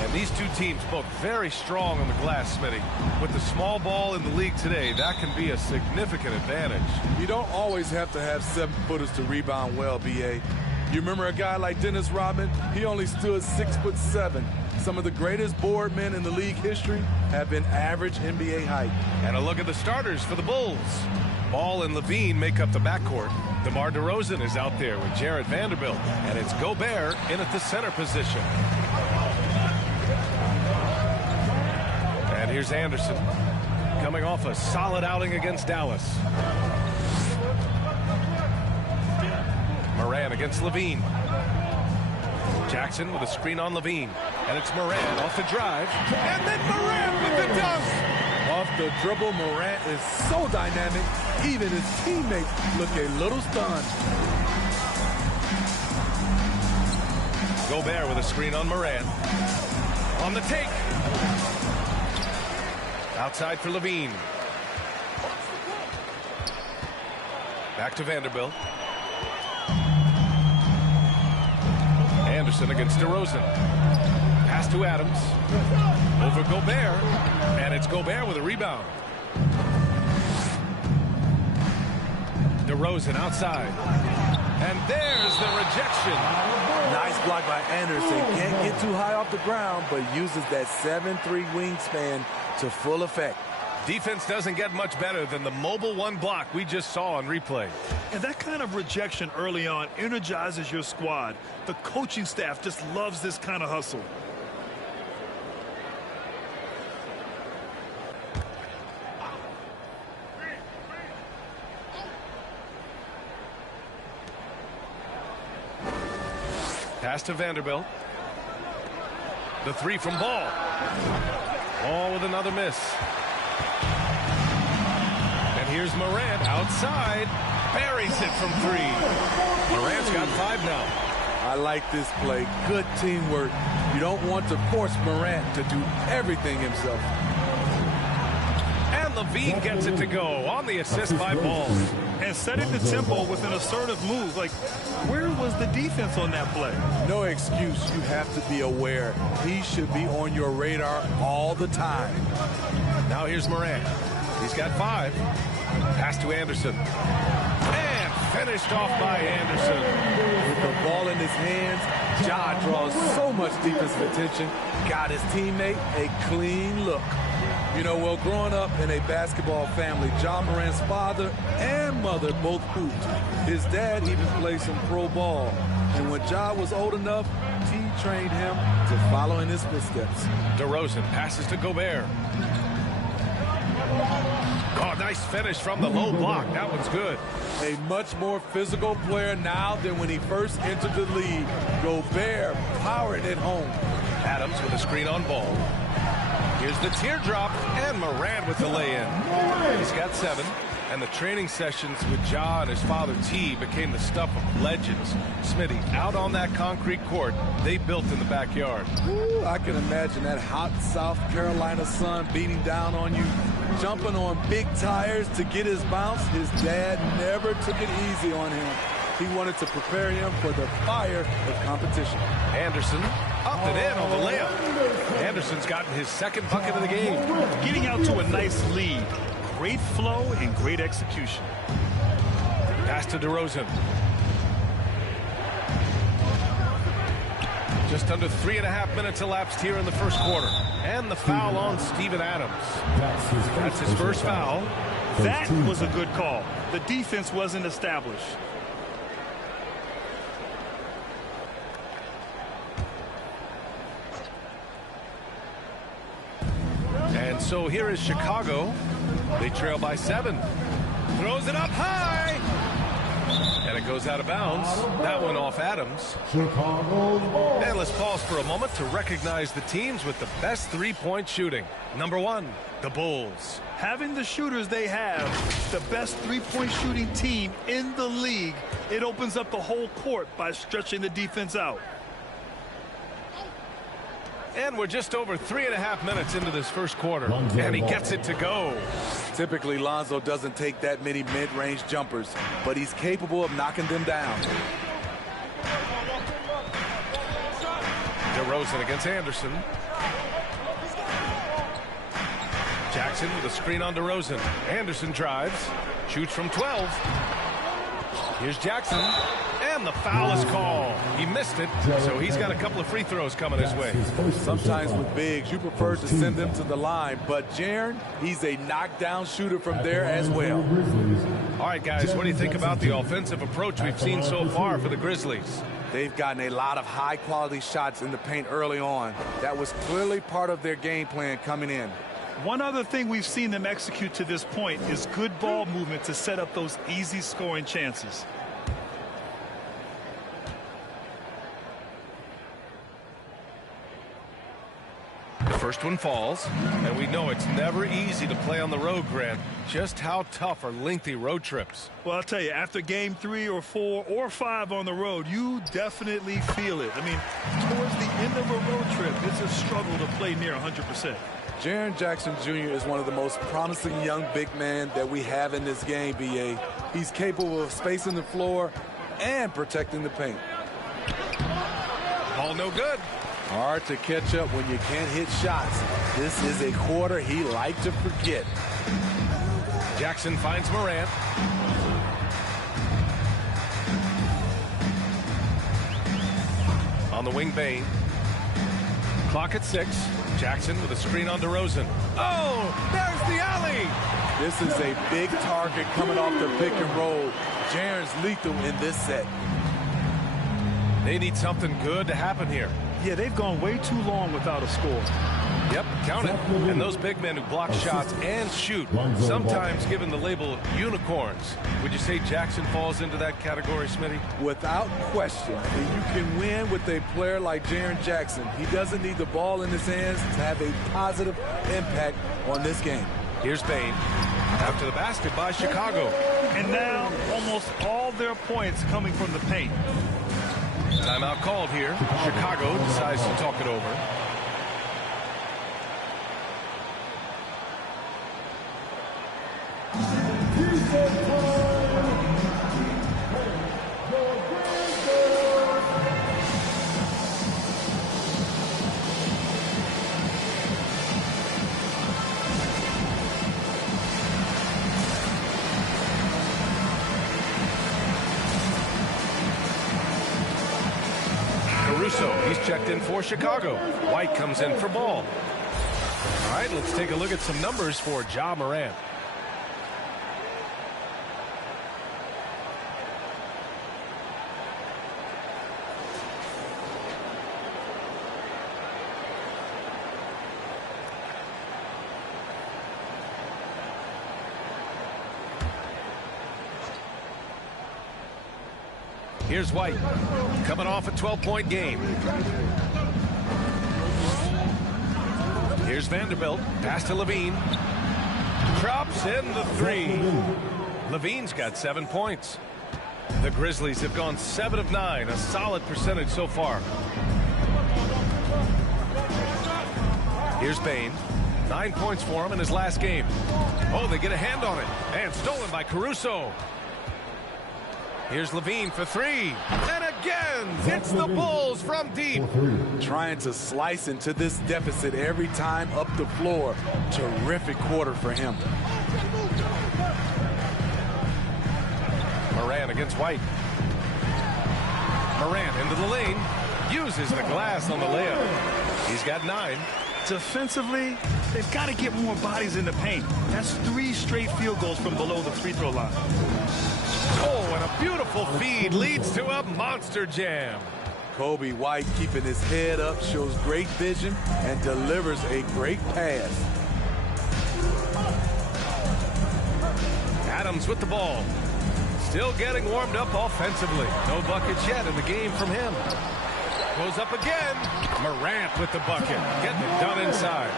And these two teams both very strong on the glass, Smitty. With the small ball in the league today, that can be a significant advantage. You don't always have to have 7-footers to rebound well, B.A. You remember a guy like Dennis Rodman? He only stood 6'7". Some of the greatest board men in the league history have been average NBA height. And a look at the starters for the Bulls. Ball and Levine make up the backcourt. DeMar DeRozan is out there with Jarred Vanderbilt. And it's Gobert in at the center position. And here's Anderson, coming off a solid outing against Dallas. Moran against Levine. Jackson with a screen on Levine. And it's Moran off the drive. And then Moran with the dunk. Off the dribble, Morant is so dynamic, even his teammates look a little stunned. Gobert with a screen on Moran. On the take. Outside for Levine. Back to Vanderbilt. Anderson against DeRozan. Pass to Adams. Over Gobert. And it's Gobert with a rebound. DeRozan outside. And there's the rejection. Nice block by Anderson. Can't get too high off the ground, but uses that 7'3" wingspan to full effect. Defense doesn't get much better than the mobile one block we just saw on replay. And that kind of rejection early on energizes your squad. The coaching staff just loves this kind of hustle. Pass to Vanderbilt. The three from Ball. Ball with another miss. And here's Morant outside. Buries it from three. Morant's got 5 now. I like this play. Good teamwork. You don't want to force Morant to do everything himself. And Levine gets it to go on the assist by Ball. And setting the tempo with an assertive move. Like, where was the defense on that play? No excuse. You have to be aware. He should be on your radar all the time. Now here's Morant. He's got 5. Pass to Anderson. And finished off by Anderson. With the ball in his hands, Ja draws so much defensive attention. Got his teammate a clean look. You know, well, growing up in a basketball family, Ja Morant's father and mother both hooped. His dad even played some pro ball. And when Ja was old enough, T trained him to follow in his footsteps. DeRozan passes to Gobert. Oh, nice finish from the low block. That one's good. A much more physical player now than when he first entered the league. Gobert powering it home. Adams with a screen on Ball. Here's the teardrop, and Moran with the lay-in. He's got 7, and the training sessions with Ja and his father T became the stuff of legends. Smitty, out on that concrete court they built in the backyard. Ooh, I can imagine that hot South Carolina sun beating down on you, jumping on big tires to get his bounce. His dad never took it easy on him. He wanted to prepare him for the fire of competition. Anderson up and in on the layup. Anderson's gotten his 2nd bucket of the game. Getting out to a nice lead. Great flow and great execution. Pass to DeRozan. Just under 3.5 minutes elapsed here in the first quarter. And the foul on Steven Adams. That's his first foul. That was a good call. The defense wasn't established. And so here is Chicago. They trail by 7. Throws it up high. And it goes out of bounds. That one off Adams. And let's pause for a moment to recognize the teams with the best three-point shooting. Number 1, the Bulls. Having the shooters they have, the best three-point shooting team in the league, it opens up the whole court by stretching the defense out. And we're just over 3.5 minutes into this first quarter. And he gets it to go. Typically, Lonzo doesn't take that many mid-range jumpers, but he's capable of knocking them down. DeRozan against Anderson. Jackson with a screen on DeRozan. Anderson drives, shoots from 12. Here's Jackson, and the foul is called. He missed it, so he's got a couple of free throws coming his way. Sometimes with bigs, you prefer to send them to the line, but Jaren, he's a knockdown shooter from there as well. All right, guys, what do you think about the offensive approach we've seen so far for the Grizzlies? They've gotten a lot of high-quality shots in the paint early on. That was clearly part of their game plan coming in. One other thing we've seen them execute to this point is good ball movement to set up those easy scoring chances. The first one falls, and we know it's never easy to play on the road, Grant. Just how tough are lengthy road trips? Well, I'll tell you, after game 3 or 4 or 5 on the road, you definitely feel it. I mean, towards the end of a road trip, it's a struggle to play near 100%. Jaren Jackson Jr. is one of the most promising young big men that we have in this game, B.A. He's capable of spacing the floor and protecting the paint. Ball no good. Hard to catch up when you can't hit shots. This is a quarter he liked to forget. Jackson finds Morant. On the wing, Bane. Clock at 6. Jackson with a screen on DeRozan. Oh, there's the alley. This is a big target coming off the pick and roll. Jaren's lethal in this set. They need something good to happen here. Yeah, they've gone way too long without a score. Yep, count it. And those big men who block shots and shoot, sometimes given the label unicorns. Would you say Jackson falls into that category, Smitty? Without question. You can win with a player like Jaren Jackson. He doesn't need the ball in his hands to have a positive impact on this game. Here's Bane. After the basket by Chicago. And now almost all their points coming from the paint. Timeout called here. Chicago decides to talk it over. He's checked in for Chicago. White comes in for Ball. All right, let's take a look at some numbers for Ja Morant. Here's White, coming off a 12-point game. Here's Vanderbilt, pass to Levine. Drops in the 3. Levine's got 7 points. The Grizzlies have gone 7 of 9, a solid percentage so far. Here's Bane, 9 points for him in his last game. Oh, they get a hand on it, and stolen by Caruso. Here's Levine for 3. And again, hits the Bulls from deep. Trying to slice into this deficit every time up the floor. Terrific quarter for him. Morant against White. Morant into the lane. Uses the glass on the layup. He's got 9. Defensively, they've got to get more bodies in the paint. That's 3 straight field goals from below the free throw line. Oh, and a beautiful feed leads to a monster jam. Kobe White keeping his head up, shows great vision, and delivers a great pass. Adams with the ball. Still getting warmed up offensively. No buckets yet in the game from him. Goes up again. Morant with the bucket. Getting it done inside.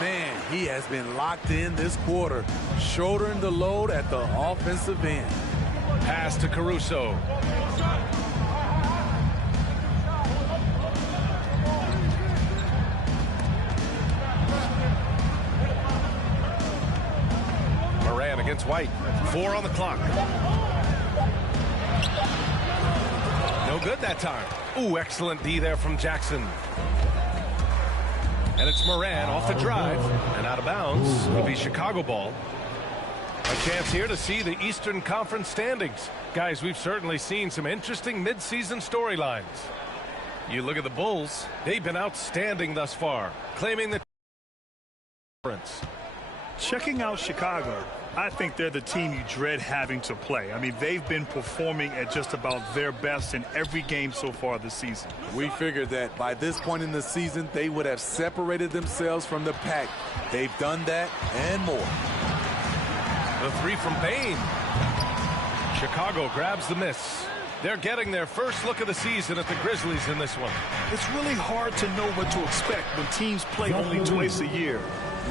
Man, he has been locked in this quarter, shouldering the load at the offensive end. Pass to Caruso. Morant against White. 4 on the clock. No good that time. Ooh, excellent D there from Jackson. And it's Moran off the drive and out of bounds. It'll be Chicago ball. A chance here to see the Eastern Conference standings. Guys, we've certainly seen some interesting midseason storylines. You look at the Bulls, they've been outstanding thus far, claiming the conference. Checking out Chicago, I think they're the team you dread having to play. I mean, they've been performing at just about their best in every game so far this season. We figured that by this point in the season, they would have separated themselves from the pack. They've done that and more. The three from Bain. Chicago grabs the miss. They're getting their first look of the season at the Grizzlies in this one. It's really hard to know what to expect when teams play only twice a year.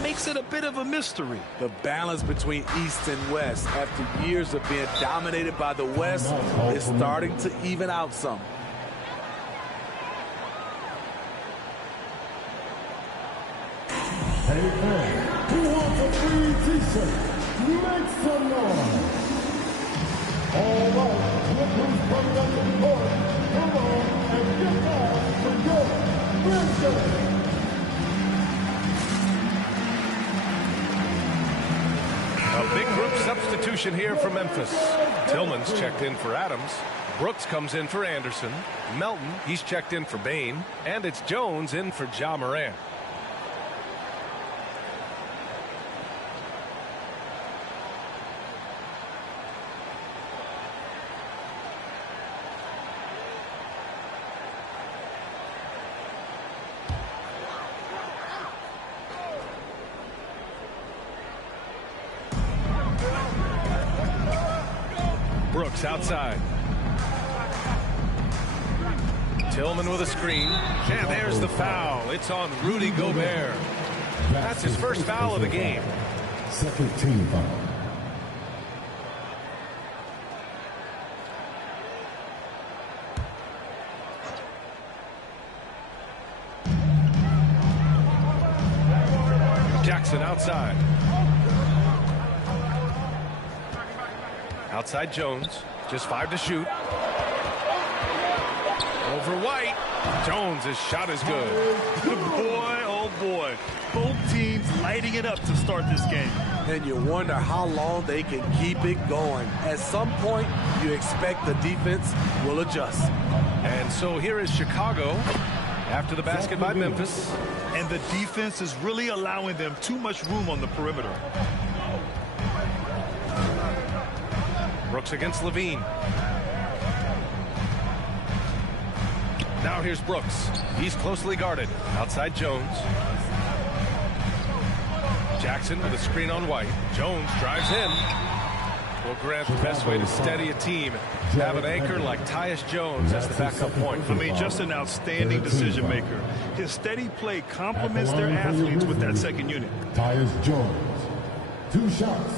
Makes it a bit of a mystery. The balance between East and West after years of being dominated by the West is starting to even out some. Hey, man, who wants a free t-shirt? Make some noise. All right, look who's coming up to the court. Come on and get down to your Grizzlies. A big group substitution here for Memphis. Tillman's checked in for Adams. Brooks comes in for Anderson. Melton, he's checked in for Bain. And it's Jones in for Ja Morant. Brooks outside. Tillman with a screen. And there's the foul. It's on Rudy Gobert. That's his first foul of the game. Second team foul. Jackson outside. Outside Jones, just 5 to shoot. Over White. Jones' shot is good. Boy, oh boy. Both teams lighting it up to start this game. And you wonder how long they can keep it going. At some point, you expect the defense will adjust. And so here is Chicago after the basket by Memphis. And the defense is really allowing them too much room on the perimeter. Brooks against Levine. Now here's Brooks. He's closely guarded. Outside Jones. Jackson with a screen on White. Jones drives in. Well, Grant, the best way to steady a team, have an anchor like Tyus Jones as the backup point. I mean, just an outstanding decision maker. His steady play complements their athletes with that second unit. Tyus Jones. 2 shots.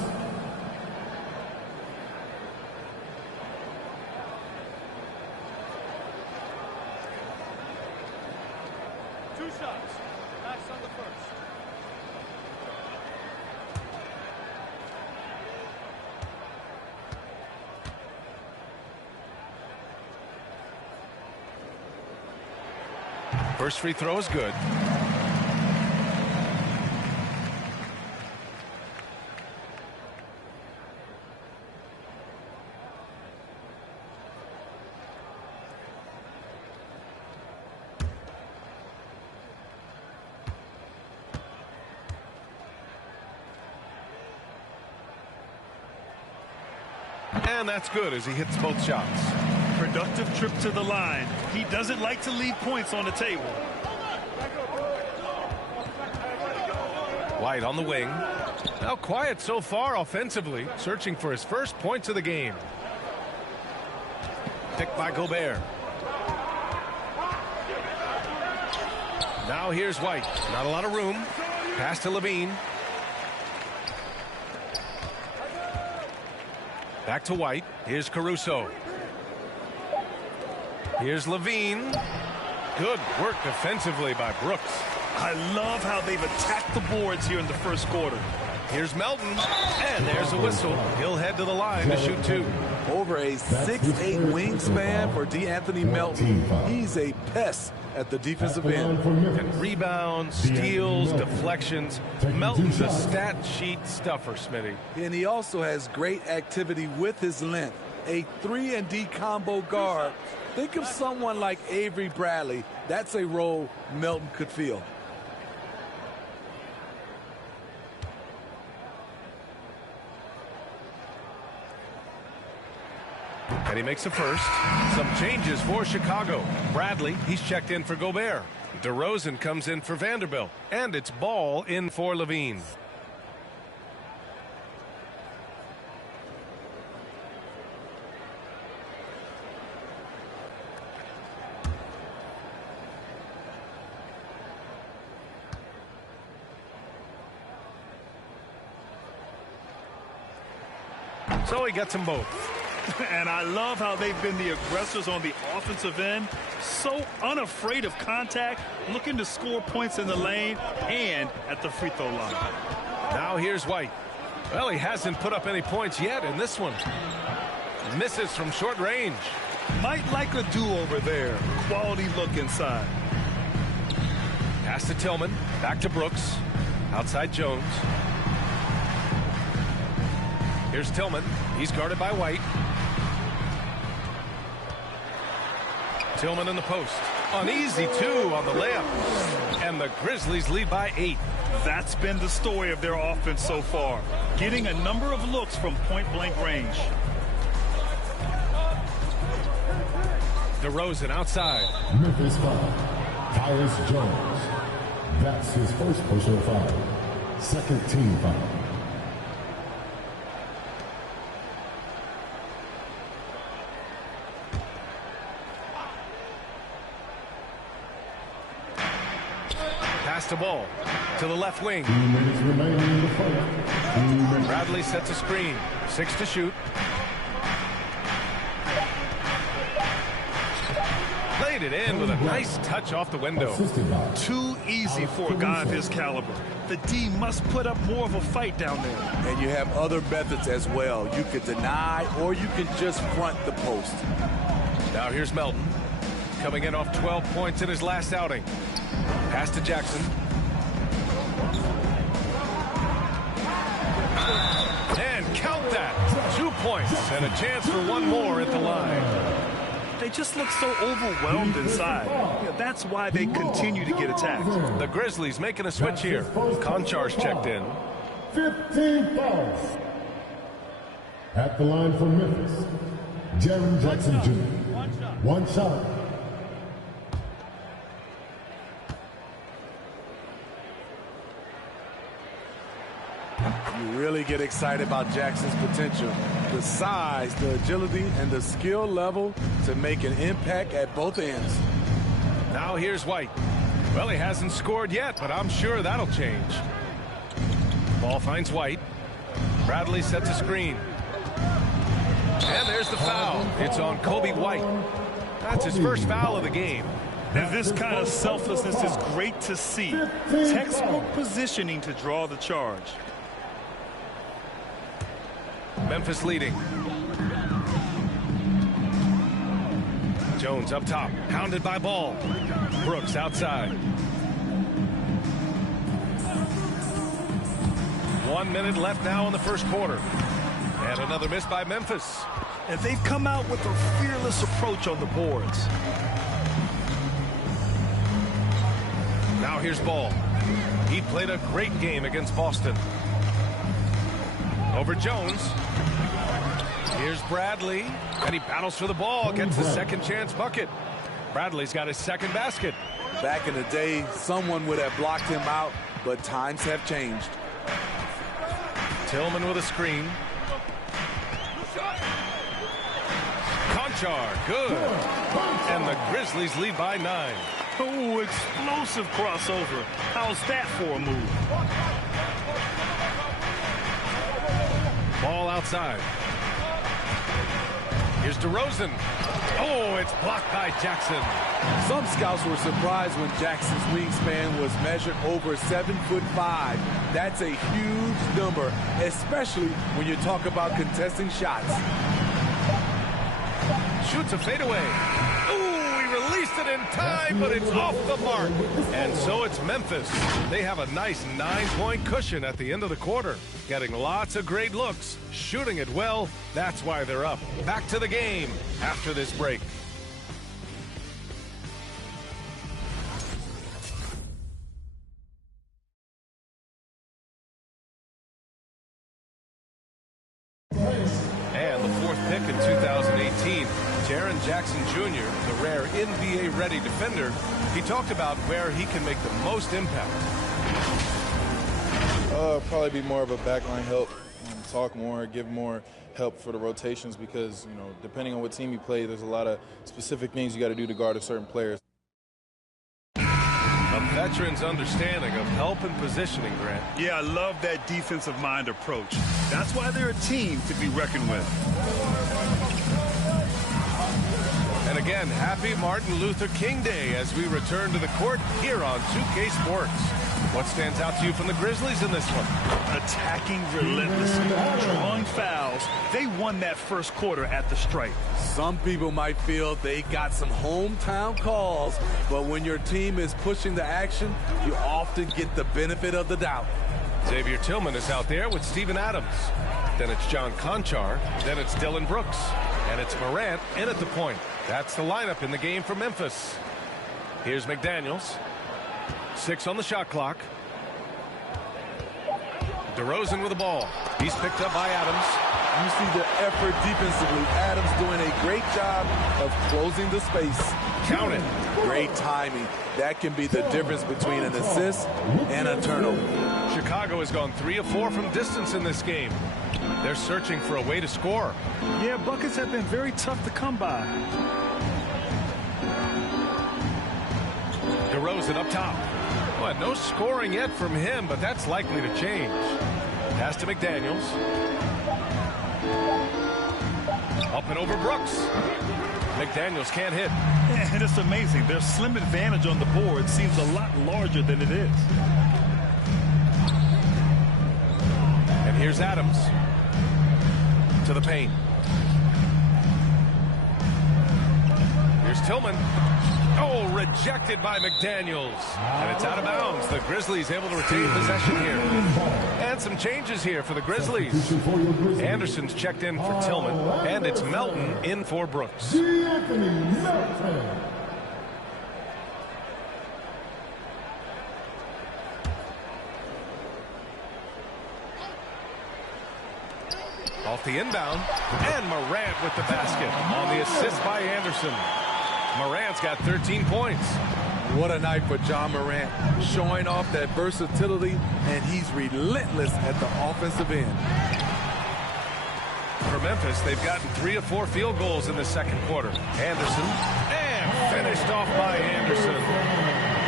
First free throw is good. And that's good as he hits both shots. Productive trip to the line. He doesn't like to leave points on the table. White on the wing. Now quiet so far offensively, searching for his first points of the game. Picked by Gobert. Now here's White. Not a lot of room. Pass to Levine. Back to White. Here's Caruso. Here's Levine. Good work defensively by Brooks. I love how they've attacked the boards here in the first quarter. Here's Melton. And there's a whistle. He'll head to the line to shoot 2. Over a 6'8" wingspan for D'Anthony Melton. He's a pest at the defensive end. And rebounds, steals, deflections. Melton's a stat sheet stuffer, Smitty. And he also has great activity with his length. A 3-and-D combo guard. Think of someone like Avery Bradley. That's a role Melton could fill. And he makes a first. Some changes for Chicago. Bradley, he's checked in for Gobert. DeRozan comes in for Vanderbilt. And it's Ball in for Levine. So he gets them both. And I love how they've been the aggressors on the offensive end. So unafraid of contact, looking to score points in the lane and at the free throw line. Now here's White. Well, he hasn't put up any points yet in this one. Misses from short range. Might like a do-over there. Quality look inside. Pass to Tillman. Back to Brooks. Outside Jones. Here's Tillman. He's guarded by White. Tillman in the post. An easy 2 on the layup. And the Grizzlies lead by 8. That's been the story of their offense so far. Getting a number of looks from point-blank range. DeRozan outside. Memphis foul. Tyus Jones. That's his first personal foul. Second team foul. Pass the ball to the left wing. 2 minutes remaining in the first. 2 minutes. Bradley sets a screen. 6 to shoot. Played it in with a nice touch off the window. Too easy for a guy of his caliber. The D must put up more of a fight down there. And you have other methods as well. You could deny or you can just front the post. Now here's Melton. Coming in off 12 points in his last outing. Pass to Jackson. And count that. 2 points and a chance for one more at the line. They just look so overwhelmed inside. Yeah, that's why they continue to get attacked. The Grizzlies making a switch here. Konchar's checked in. 15 fouls. At the line for Memphis, Jaren Jackson Jr. One shot. You really get excited about Jackson's potential. The size, the agility, and the skill level to make an impact at both ends. Now here's White. Well, he hasn't scored yet, but I'm sure that'll change. Ball finds White. Bradley sets a screen. And there's the foul. It's on Kobe White. That's his first foul of the game. And this kind of selflessness is great to see. Textbook positioning to draw the charge. Memphis leading. Jones up top, hounded by Ball. Brooks outside. 1 minute left now in the first quarter. And another miss by Memphis. And they've come out with a fearless approach on the boards. Now here's Ball. He played a great game against Boston. Over Jones. Here's Bradley. And he battles for the ball. Gets the second chance bucket. Bradley's got his second basket. Back in the day, someone would have blocked him out, but times have changed. Tillman with a screen. Konchar, good. And the Grizzlies lead by 9. Oh, explosive crossover. How's that for a move? Ball outside. Here's DeRozan. Oh, it's blocked by Jackson. Some scouts were surprised when Jackson's wingspan was measured over 7'5". That's a huge number, especially when you talk about contesting shots. Shoots a fadeaway. Ooh, he released it in time, but it's off the mark. And so it's Memphis. They have a nice 9-point cushion at the end of the quarter. Getting lots of great looks, shooting it well. That's why they're up. Back to the game after this break. And the fourth pick in 2018, Jaren Jackson Jr., the rare NBA-ready defender, he talked about where he can make the most impact. Probably be more of a backline help, talk more, give more help for the rotations because, you know, depending on what team you play, there's a lot of specific things you got to do to guard a certain player. A veteran's understanding of help and positioning, Grant. Yeah, I love that defensive mind approach. That's why they're a team to be reckoned with. And again, happy Martin Luther King Day as we return to the court here on 2K Sports. What stands out to you from the Grizzlies in this one? Attacking relentlessly, drawing fouls. They won that first quarter at the stripe. Some people might feel they got some hometown calls, but when your team is pushing the action, you often get the benefit of the doubt. Xavier Tillman is out there with Steven Adams. Then it's John Conchar. Then it's Dylan Brooks. And it's Morant in at the point. That's the lineup in the game for Memphis. Here's McDaniels. 6 on the shot clock. DeRozan with the ball. He's picked up by Adams. You see the effort defensively. Adams doing a great job of closing the space. Count it. Great timing. That can be the difference between an assist and a turnover. Chicago has gone 3 of 4 from distance in this game. They're searching for a way to score. Yeah, buckets have been very tough to come by. DeRozan up top. Well, no scoring yet from him, but that's likely to change. Pass to McDaniels. Up and over Brooks. McDaniels can't hit. And it's amazing. Their slim advantage on the board seems a lot larger than it is. And here's Adams. To the paint. Here's Tillman. Oh, rejected by McDaniels. And it's out of bounds. The Grizzlies able to retain possession here. And some changes here for the Grizzlies. Anderson's checked in for Tillman. And it's Melton in for Brooks. Off the inbound. And Morant with the basket on the assist by Anderson. Morant's got 13 points. What a night for John Morant, showing off that versatility, and he's relentless at the offensive end. For Memphis, they've gotten 3 of 4 field goals in the second quarter. Anderson, and finished off by Anderson.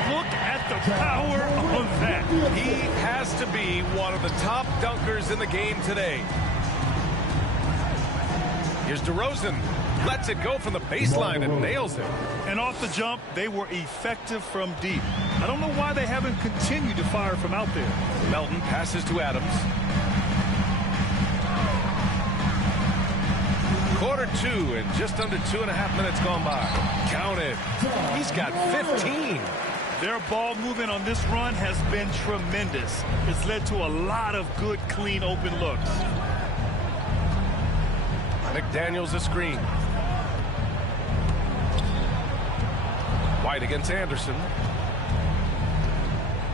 Look at the power of that. He has to be one of the top dunkers in the game today. Here's DeRozan. Lets it go from the baseline and nails it. And off the jump, they were effective from deep. I don't know why they haven't continued to fire from out there. Melton passes to Adams. Quarter 2 and just under 2.5 minutes gone by. Count it. He's got 15. Their ball movement on this run has been tremendous. It's led to a lot of good, clean, open looks. McDaniels a screen. White against Anderson.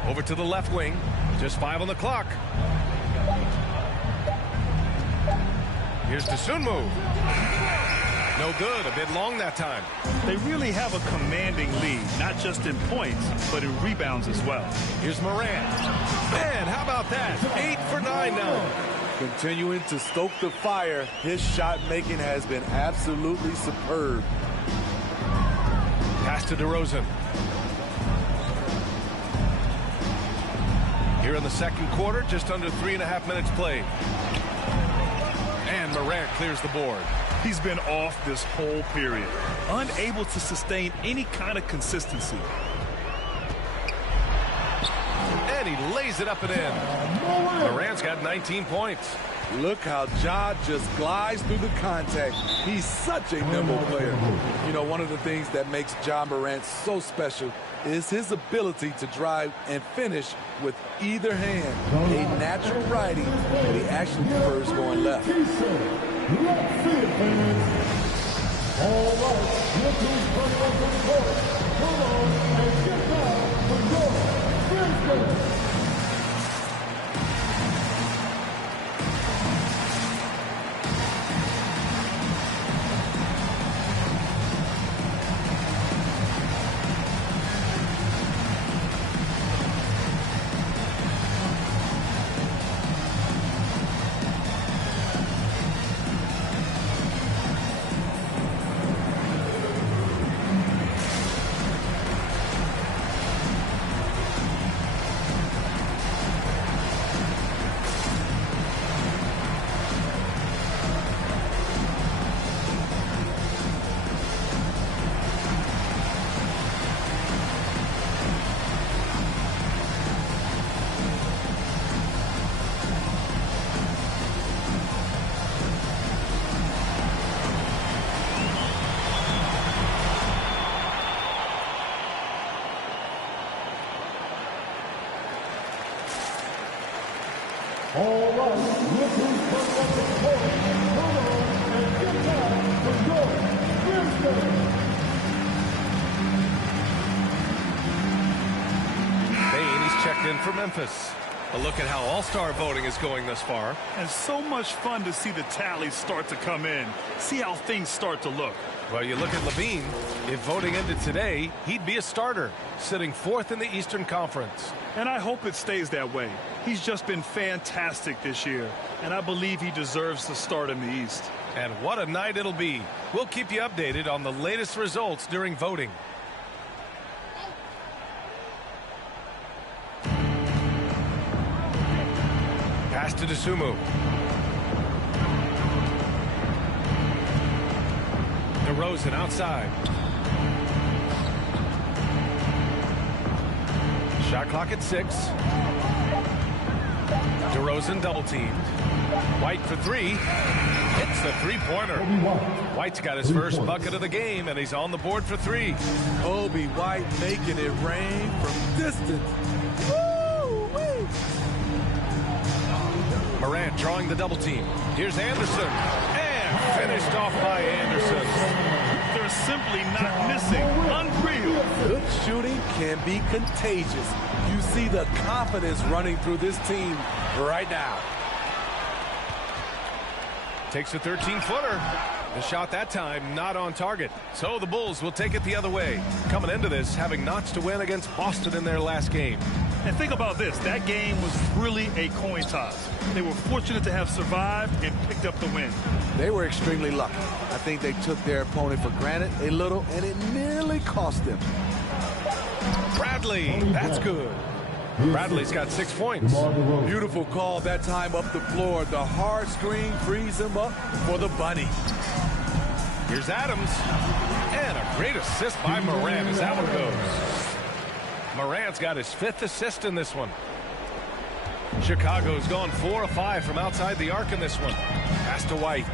Over to the left wing. Just 5 on the clock. Here's Dosunmu. No good. A bit long that time. They really have a commanding lead, not just in points, but in rebounds as well. Here's Morant. And how about that? 8 for 9 now. Continuing to stoke the fire, his shot making has been absolutely superb. Pass to DeRozan. Here in the second quarter, just under 3.5 minutes played. And Morant clears the board. He's been off this whole period, unable to sustain any kind of consistency. And he lays it up and in. Morant's got 19 points. Look how Ja just glides through the contact. He's such a nimble player. You know, one of the things that makes Ja Morant so special is his ability to drive and finish with either hand. A natural righty, but he actually prefers going left. Let's see it, fans. All right, look who's coming up the court. Come on and get down for your Grizzlies. All right, look who's coming up the court. Come on and get down for your Grizzlies. Bane, he's checked in for Memphis. A look at how all-star voting is going thus far. And so much fun to see the tallies start to come in. See how things start to look. Well, you look at Levine. If voting ended today, he'd be a starter, sitting 4th in the Eastern Conference. And I hope it stays that way. He's just been fantastic this year, and I believe he deserves to start in the East. And what a night it'll be. We'll keep you updated on the latest results during voting. Pass to DeSumo. DeRozan outside. Shot clock at 6. DeRozan double teamed. White for 3. Hits the three-pointer. White's got his first bucket of the game, and he's on the board for 3. Kobe White making it rain from distance. Woo-wee. Morant drawing the double team. Here's Anderson. And finished off by Anderson. They're simply not missing. Unreal. Good shooting can be contagious. You see the confidence running through this team right now. Takes a 13-footer. The shot that time not on target. So the Bulls will take it the other way. Coming into this, having notched to win against Boston in their last game. And think about this. That game was really a coin toss. They were fortunate to have survived and picked up the win. They were extremely lucky. I think they took their opponent for granted a little, and it nearly cost them. Bradley, that's good. Bradley's got 6 points. Beautiful call that time up the floor. The hard screen frees him up for the bunny. Here's Adams. And a great assist by Morant as that one goes. Morant's got his 5th assist in this one. Chicago's gone 4 of 5 from outside the arc in this one. Pass to White.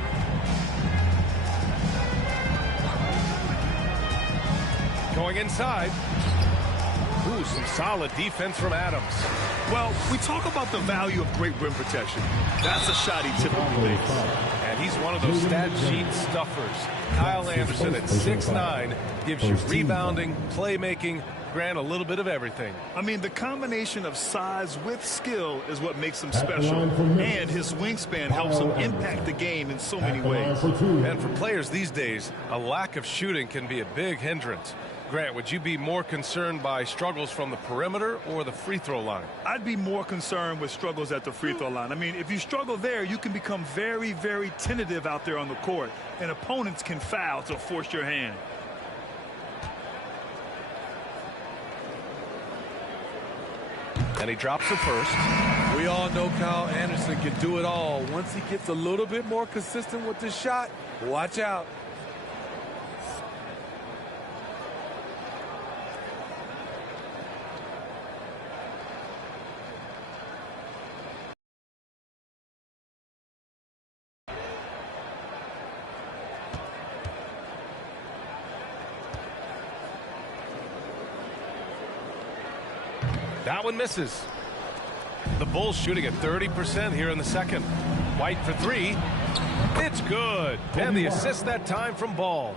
Going inside. Ooh, some solid defense from Adams. Well, we talk about the value of great rim protection. That's a shot he typically makes. And he's one of those stat sheet stuffers. Kyle Anderson at 6'9" gives you rebounding, playmaking, grant a little bit of everything. I mean, the combination of size with skill is what makes him special. And his wingspan helps him impact the game in so many ways. And for players these days, a lack of shooting can be a big hindrance. Grant, would you be more concerned by struggles from the perimeter or the free throw line? I'd be more concerned with struggles at the free throw line. I mean, if you struggle there, you can become very, very tentative out there on the court, and opponents can foul to force your hand. And he drops the first. We all know Kyle Anderson can do it all. Once he gets a little bit more consistent with the shot, watch out. That one misses. The Bulls shooting at 30% here in the second. White for three. It's good. And the assist that time from Ball.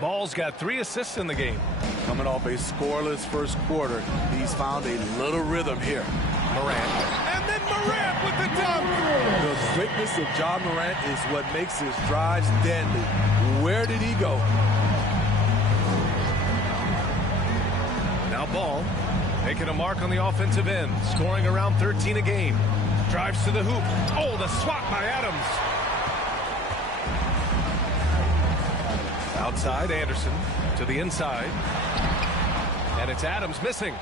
Ball's got 3 assists in the game. Coming off a scoreless first quarter, he's found a little rhythm here. Morant. And then Morant with the dunk. The quickness of Ja Morant is what makes his drives deadly. Where did he go? Now Ball making a mark on the offensive end, scoring around 13 a game. Drives to the hoop. Oh, the swat by Adams. Outside, Anderson to the inside. And it's Adams missing.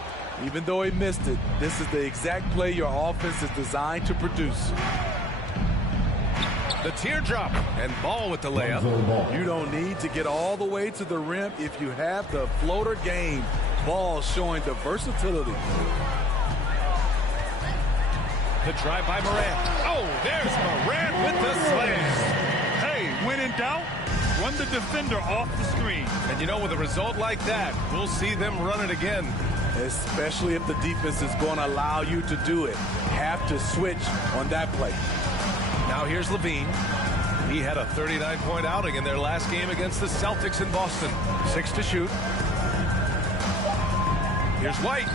Even though he missed it, this is the exact play your offense is designed to produce. The teardrop and Ball with the layup. You don't need to get all the way to the rim if you have the floater game. Ball showing the versatility. The drive by Morant. Oh, there's Morant with the slam. Hey, when in doubt, run the defender off the screen. And you know, with a result like that, we'll see them run it again. Especially if the defense is going to allow you to do it. Have to switch on that play. Now here's Levine. He had a 39-point outing in their last game against the Celtics in Boston. 6 to shoot. Here's White.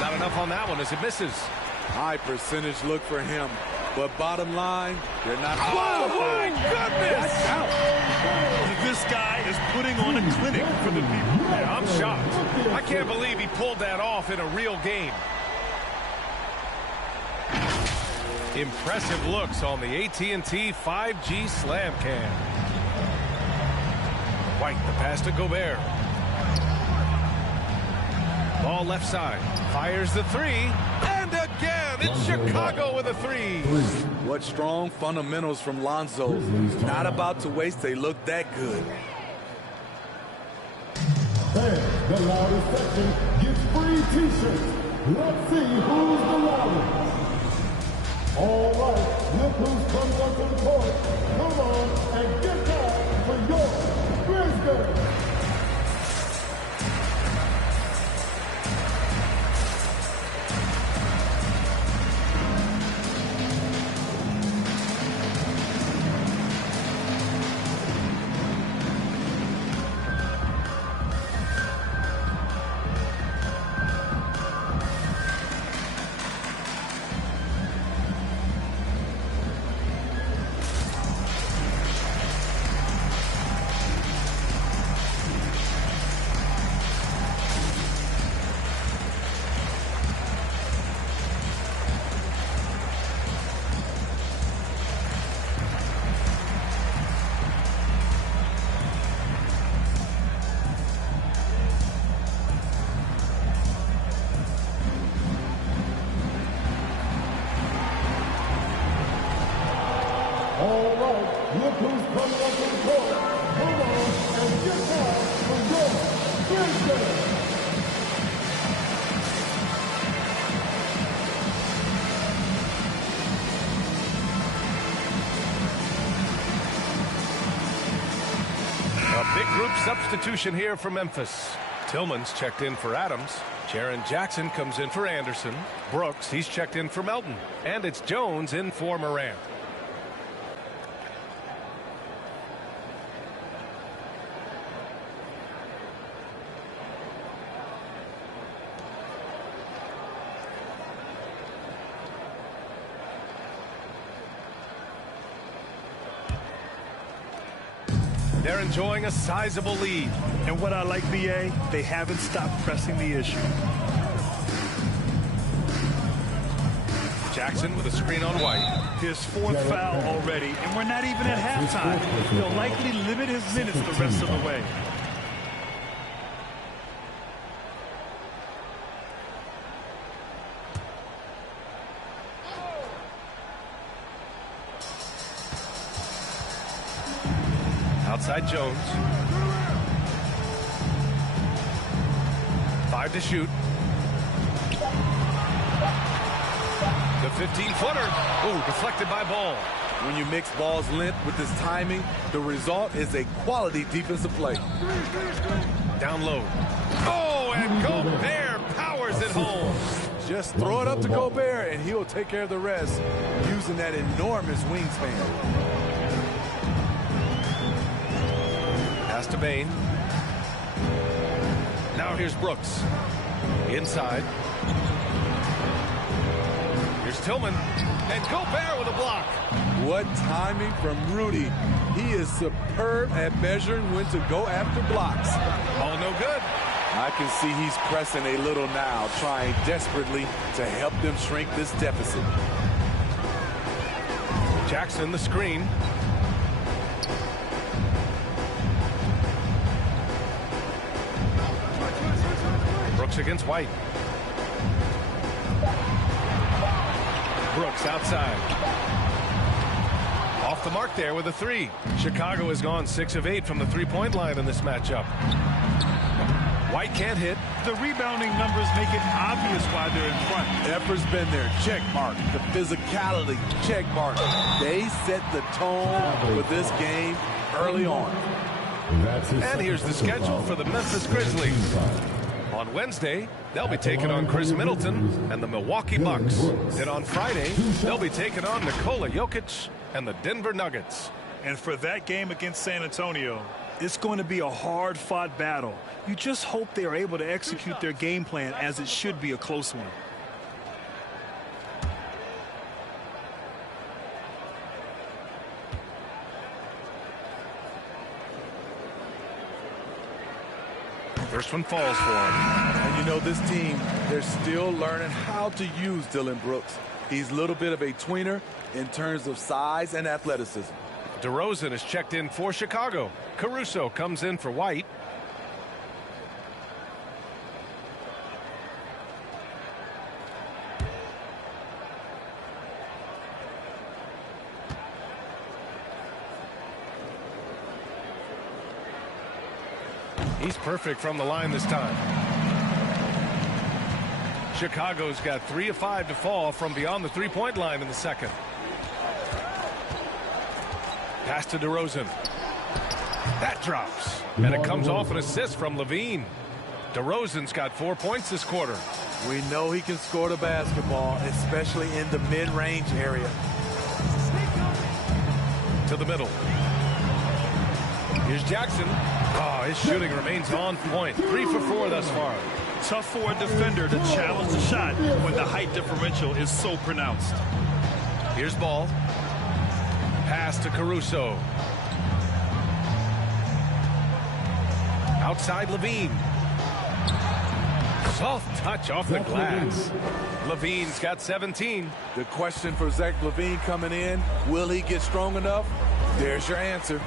Not enough on that one as it misses. High percentage look for him. But bottom line, they're not. Oh, my goodness! This guy is putting on a clinic for the people. Yeah, I'm shocked. I can't believe he pulled that off in a real game. Impressive looks on the AT&T 5G Slam Cam. White, the pass to Gobert. Ball left side. Fires the three. And again, it's Chicago with a three. What strong fundamentals from Lonzo. Not about to waste. They look that good. And the loudest section gets free t-shirts. Let's see who's the loudest. All right, look who's coming up to the court. Come on and get down for your Grizzlies. All right, look who's coming up to the court. Come on and get down for your Grizzlies. A big group substitution here for Memphis. Tillman's checked in for Adams. Jaren Jackson comes in for Anderson. Brooks, he's checked in for Melton. And it's Jones in for Morant. They're enjoying a sizable lead. And what I like, BA, they haven't stopped pressing the issue. Jackson with a screen on White. His 4th foul already, and we're not even at halftime. He'll likely limit his minutes the rest of the way. Outside Jones. 5 to shoot. The 15-footer. Ooh, deflected by Ball. When you mix Ball's length with his timing, the result is a quality defensive play. Down low. Oh, and Gobert power powers it home. Just throw it up to Gobert, and he'll take care of the rest using that enormous wingspan. Pass to Bain. Now here's Brooks. Inside. Here's Tillman. And Gobert with a block. What timing from Rudy. He is superb at measuring when to go after blocks. All no good. I can see he's pressing a little now, trying desperately to help them shrink this deficit. Jackson, the screen. Brooks against White. Brooks outside. Off the mark there with a three. Chicago has gone 6 of 8 from the three-point line in this matchup. White can't hit. The rebounding numbers make it obvious why they're in front. Effort's been there. Check mark. The physicality. Check mark. They set the tone for this game early on. And here's the schedule for the Memphis Grizzlies. On Wednesday, they'll be taking on Chris Middleton and the Milwaukee Bucks. Then on Friday, they'll be taking on Nikola Jokic and the Denver Nuggets. And for that game against San Antonio, it's going to be a hard-fought battle. You just hope they are able to execute their game plan, as it should be a close one. First one falls for him. And you know, this team, they're still learning how to use Dillon Brooks. He's a little bit of a tweener in terms of size and athleticism. DeRozan is checked in for Chicago. Caruso comes in for White. He's perfect from the line this time. Chicago's got 3 of 5 to fall from beyond the three-point line in the second. Pass to DeRozan. That drops. And it comes off an assist from Levine. DeRozan's got 4 points this quarter. We know he can score the basketball, especially in the mid-range area. To the middle. Here's Jackson. Oh, his shooting remains on point. 3 for 4 thus far. Tough for a defender to challenge the shot when the height differential is so pronounced. Here's Ball. Pass to Caruso. Outside Levine. Soft touch off the glass. Levine's got 17. The question for Zach Levine coming in, will he get strong enough? There's your answer.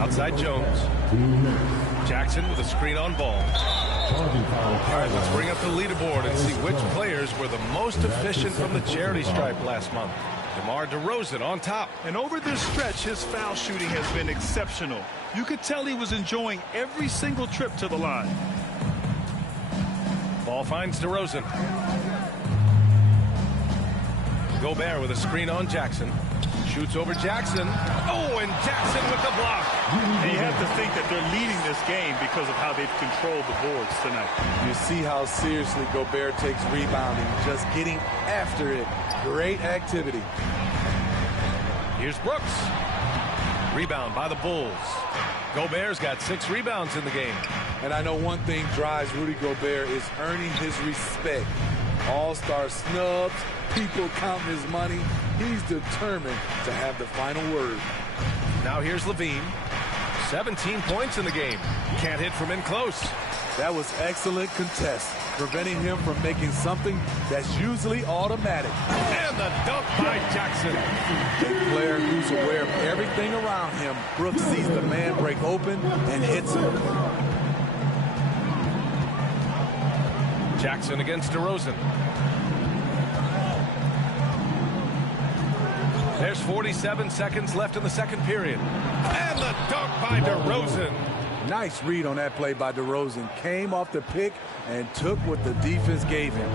Outside Jones. Jackson with a screen on Ball. All right, let's bring up the leaderboard and see which players were the most efficient from the charity stripe last month. DeMar DeRozan on top. And over this stretch, his foul shooting has been exceptional. You could tell he was enjoying every single trip to the line. Ball finds DeRozan. Gobert with a screen on Jackson. Shoots over Jackson. Oh, and Jackson with the block. And you have to think that they're leading this game because of how they've controlled the boards tonight. You see how seriously Gobert takes rebounding, just getting after it. Great activity. Here's Brooks. Rebound by the Bulls. Gobert's got 6 rebounds in the game. And I know one thing drives Rudy Gobert is earning his respect. All-star snubs, people counting his money. He's determined to have the final word. Now here's Levine. 17 points in the game. Can't hit from in close. That was excellent contest, preventing him from making something that's usually automatic. And the dunk by Jackson. A player who's aware of everything around him. Brooks sees the man break open and hits him. Jackson against DeRozan. There's 47 seconds left in the second period. And the dunk by DeRozan. Nice read on that play by DeRozan. Came off the pick and took what the defense gave him.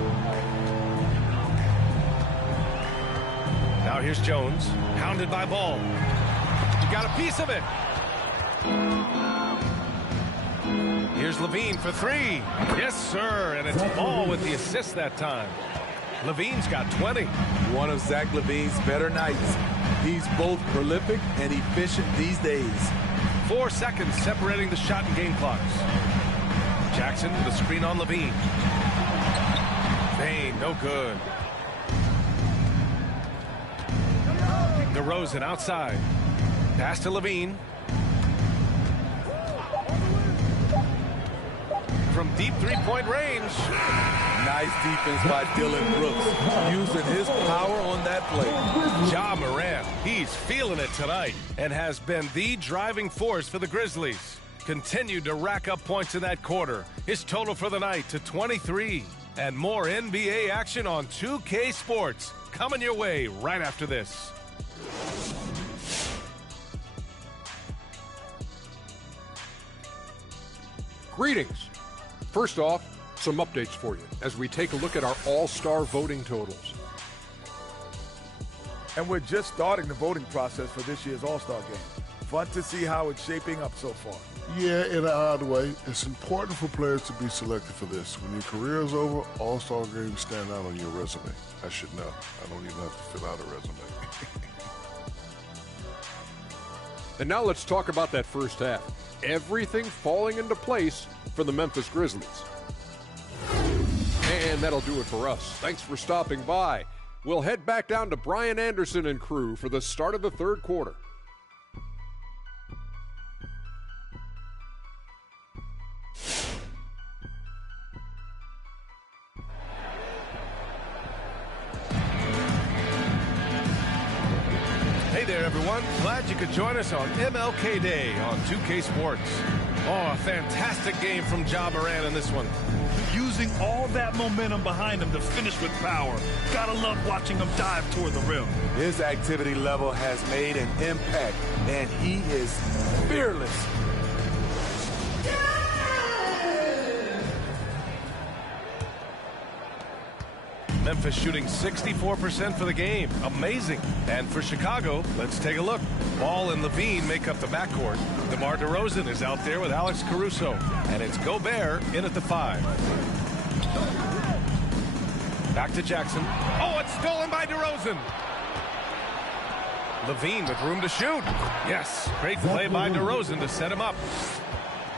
Now here's Jones. Hounded by Ball. He got a piece of it. Here's Levine for three. Yes, sir, and it's Ball with the assist that time. Levine's got 20. One of Zach Levine's better nights. He's both prolific and efficient these days. 4 seconds separating the shot and game clocks. Jackson with a screen on Levine. Bain, no good. DeRozan outside. Pass to Levine. From deep three-point range. Nice defense by Dylan Brooks, using his power on that play. Ja Morant, he's feeling it tonight and has been the driving force for the Grizzlies. Continued to rack up points in that quarter. His total for the night to 23. And more NBA action on 2K Sports coming your way right after this. Greetings. First off, some updates for you as we take a look at our all-star voting totals. And we're just starting the voting process for this year's All-Star game. Fun to see how it's shaping up so far. Yeah, in an odd way, it's important for players to be selected for this. When your career is over, All-Star games stand out on your resume. I should know. I don't even have to fill out a resume. And now let's talk about that first half. Everything falling into place for the Memphis Grizzlies. And that'll do it for us. Thanks for stopping by. We'll head back down to Brian Anderson and crew for the start of the third quarter. Hey there, everyone. Glad you could join us on MLK Day on 2K Sports. Oh, a fantastic game from Ja Morant in this one. Using all that momentum behind him to finish with power. Gotta love watching him dive toward the rim. His activity level has made an impact, and he is fearless. Memphis shooting 64% for the game. Amazing. And for Chicago, let's take a look. Ball and Levine make up the backcourt. DeMar DeRozan is out there with Alex Caruso. And it's Gobert in at the 5. Back to Jackson. Oh, it's stolen by DeRozan. Levine with room to shoot. Yes, great play by DeRozan to set him up.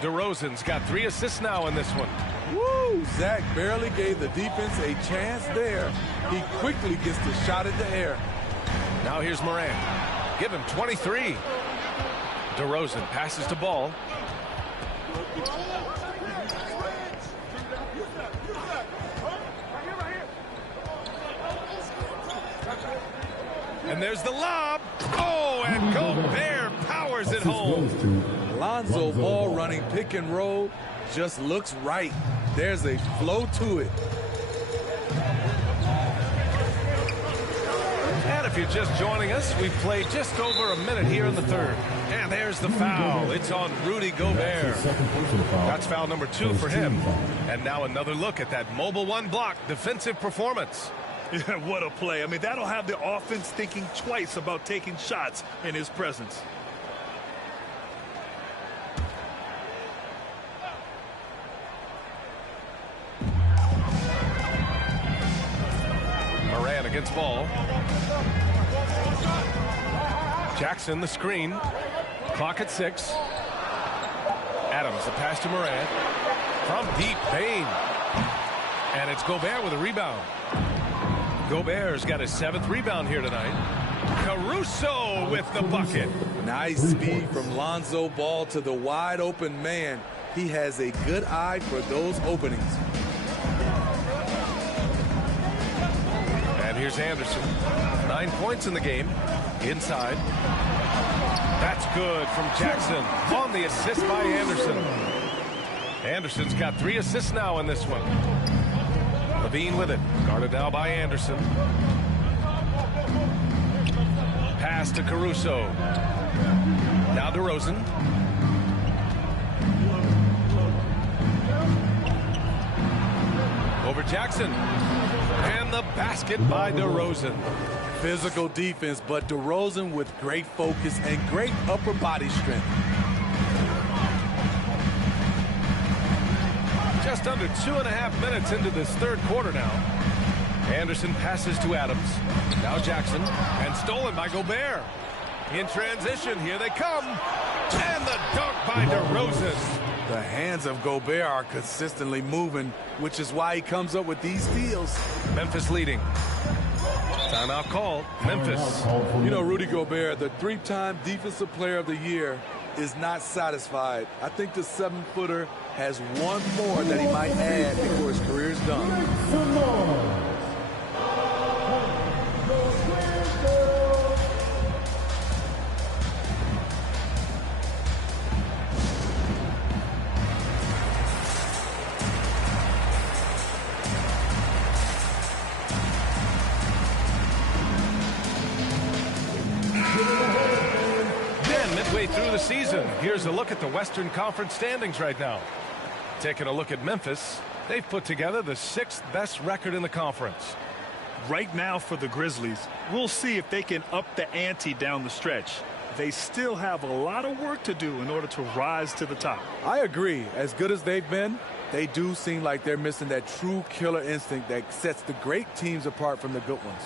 DeRozan's got 3 assists now in this one. Woo! Zach barely gave the defense a chance there. He quickly gets the shot in the air. Now here's Morant. Give him 23. DeRozan passes to Ball. And there's the lob. Oh, and Gobert powers it home. Lonzo Ball running pick and roll just looks right. There's a flow to it. And if you're just joining us, we've played just over a minute here in the third. And there's the foul. It's on Rudy Gobert. That's foul number 2 for him. And now another look at that mobile 1 block defensive performance. Yeah, what a play. I mean, that'll have the offense thinking twice about taking shots in his presence. Morant against Ball. Jackson the screen. Clock at 6. Adams the pass to Morant. From deep, Bain. And it's Gobert with a rebound. Gobert's got his 7th rebound here tonight. Caruso with the bucket. Nice speed from Lonzo Ball to the wide open man. He has a good eye for those openings. And here's Anderson. 9 points in the game. Inside. That's good from Jackson. On the assist by Anderson. Anderson's got 3 assists now in this one. Levine with it. Guarded now by Anderson. Pass to Caruso. Now DeRozan. Over Jackson. And the basket by DeRozan. Physical defense, but DeRozan with great focus and great upper body strength. Just under 2.5 minutes into this third quarter now. Anderson passes to Adams. Now Jackson. And stolen by Gobert. In transition, here they come. And the dunk by DeRozan. The hands of Gobert are consistently moving, which is why he comes up with these steals. Memphis leading. Timeout called. Memphis. You know, Rudy Gobert, the 3-time Defensive Player of the Year, is not satisfied. I think the 7-footer has one more that he might add before his career is done. Through the season, here's a look at the Western Conference standings right now. Taking a look at Memphis, they've put together the 6th best record in the conference. Right now for the Grizzlies, we'll see if they can up the ante down the stretch. They still have a lot of work to do in order to rise to the top. I agree. As good as they've been, they do seem like they're missing that true killer instinct that sets the great teams apart from the good ones.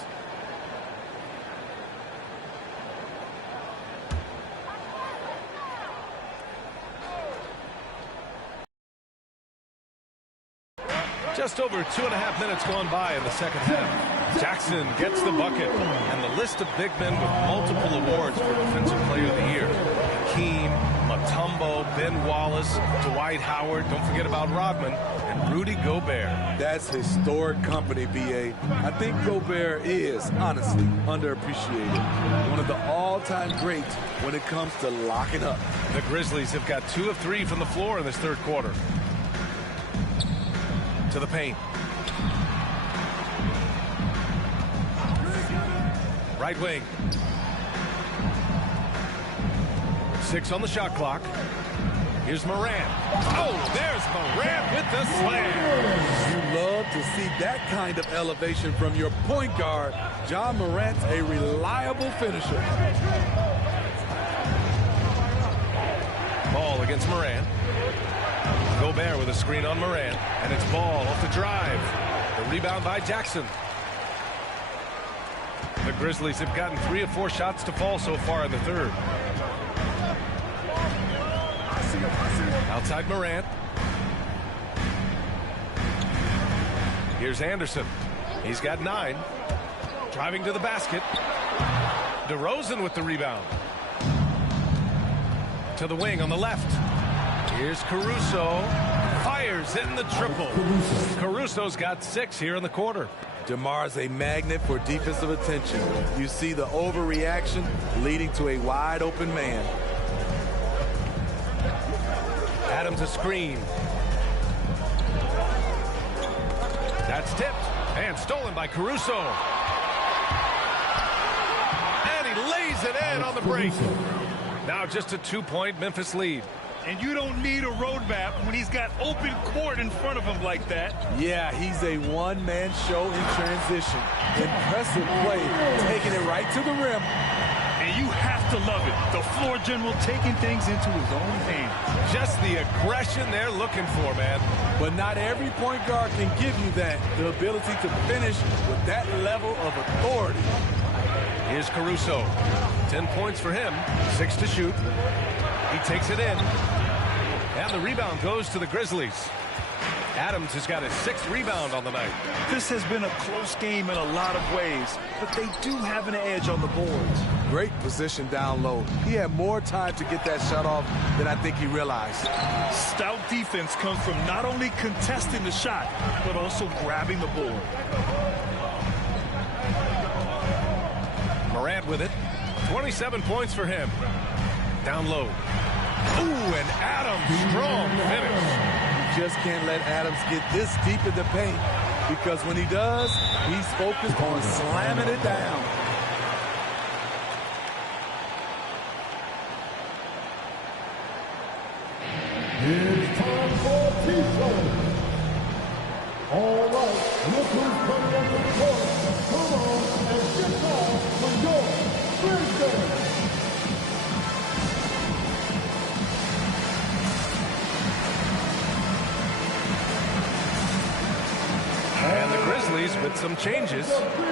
Just over 2.5 minutes gone by in the second half. Jackson gets the bucket, and the list of big men with multiple awards for Defensive Player of the Year. Hakeem, Mutombo, Ben Wallace, Dwight Howard, don't forget about Rodman, and Rudy Gobert. That's historic company, B.A. I think Gobert is, honestly, underappreciated. One of the all-time greats when it comes to locking up. The Grizzlies have got 2 of 3 from the floor in this third quarter. To the paint. Right wing. 6 on the shot clock. Here's Morant. Oh, there's Morant with the slam. You love to see that kind of elevation from your point guard. Ja Morant's a reliable finisher. Ball against Morant. Gobert with a screen on Morant, and it's Ball off the drive. The rebound by Jackson. The Grizzlies have gotten 3 of 4 shots to fall so far in the third. Outside Morant. Here's Anderson. He's got 9. Driving to the basket. DeRozan with the rebound. To the wing on the left. Here's Caruso. Fires in the triple. Caruso's got 6 here in the quarter. DeMar's a magnet for defensive attention. You see the overreaction leading to a wide open man. Adams a screen. That's tipped and stolen by Caruso. And he lays it in on the break. Now just a 2-point Memphis lead. And you don't need a roadmap when he's got open court in front of him like that. Yeah, he's a one-man show in transition. Impressive play, taking it right to the rim. And you have to love it. The floor general taking things into his own hands. Just the aggression they're looking for, man. But not every point guard can give you that. The ability to finish with that level of authority. Here's Caruso. 10 points for him. 6 to shoot. He takes it in. And the rebound goes to the Grizzlies. Adams has got his 6th rebound on the night. This has been a close game in a lot of ways, but they do have an edge on the boards. Great position down low. He had more time to get that shot off than I think he realized. Stout defense comes from not only contesting the shot, but also grabbing the board. Morant with it. 27 points for him. Down low. Ooh, and Adams, strong finish. You just can't let Adams get this deep in the paint, because when he does, he's focused on slamming it down. It's time for T-Show. All right, look who's coming up the court. Come on and get off for your Grizzlies. with some changes.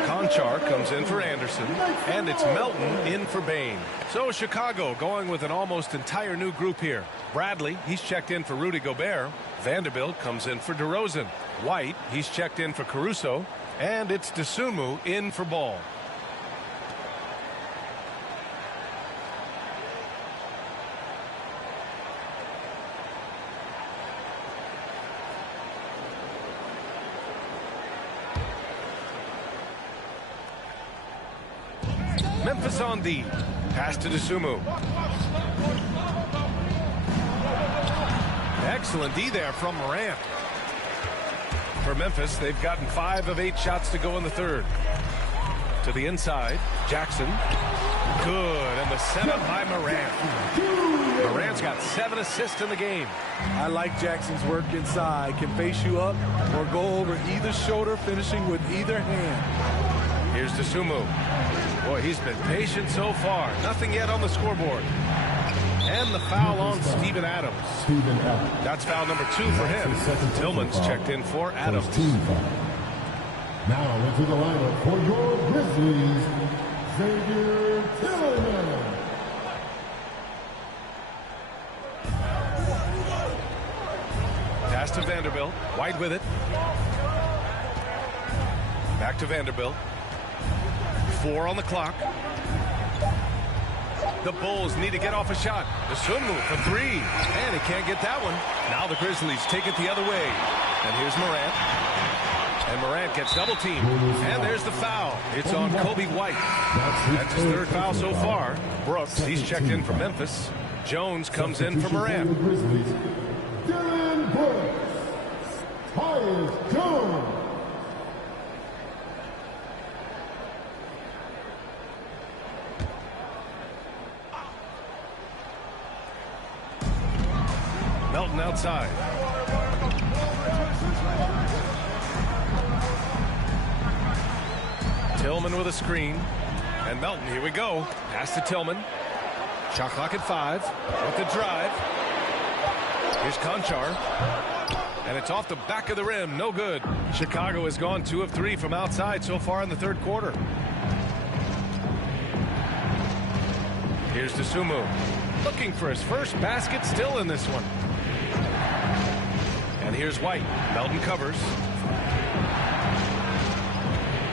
Conchar comes in for Anderson, and it's Melton in for Bain. So Chicago going with an almost entire new group here. Bradley, he's checked in for Rudy Gobert. Vanderbilt comes in for DeRozan. White, he's checked in for Caruso. And it's Dosunmu in for Ball. Memphis on D. Pass to Dosunmu. Excellent D there from Morant. For Memphis, they've gotten 5 of 8 shots to go in the third. To the inside, Jackson. Good, and the setup by Morant. Morant's got 7 assists in the game. I like Jackson's work inside. Can face you up or go over either shoulder, finishing with either hand. Here's Dosunmu. Boy, he's been patient so far. Nothing yet on the scoreboard. And the foul on Steven Adams. That's foul number 2 for him. Tillman's checked in for Adams. Now into the lineup for your Grizzlies, Xavier Tillman. Pass to Vanderbilt. White with it. Back to Vanderbilt. 4 on the clock. The Bulls need to get off a shot. Dosunmu for 3. And he can't get that one. Now the Grizzlies take it the other way. And here's Morant. And Morant gets double teamed. And there's the foul. It's on Kobe White. That's his 3rd foul so far. Brooks, he's checked in for Memphis. Jones comes in for Morant. Dylan Brooks. Tyus Jones. Melton outside. Tillman with a screen. And Melton, here we go. Pass to Tillman. Shot clock at 5. With the drive. Here's Conchar. And it's off the back of the rim. No good. Chicago has gone 2 of 3 from outside so far in the 3rd quarter. Here's Dosunmu. Looking for his first basket still in this one. And here's White. Melton covers.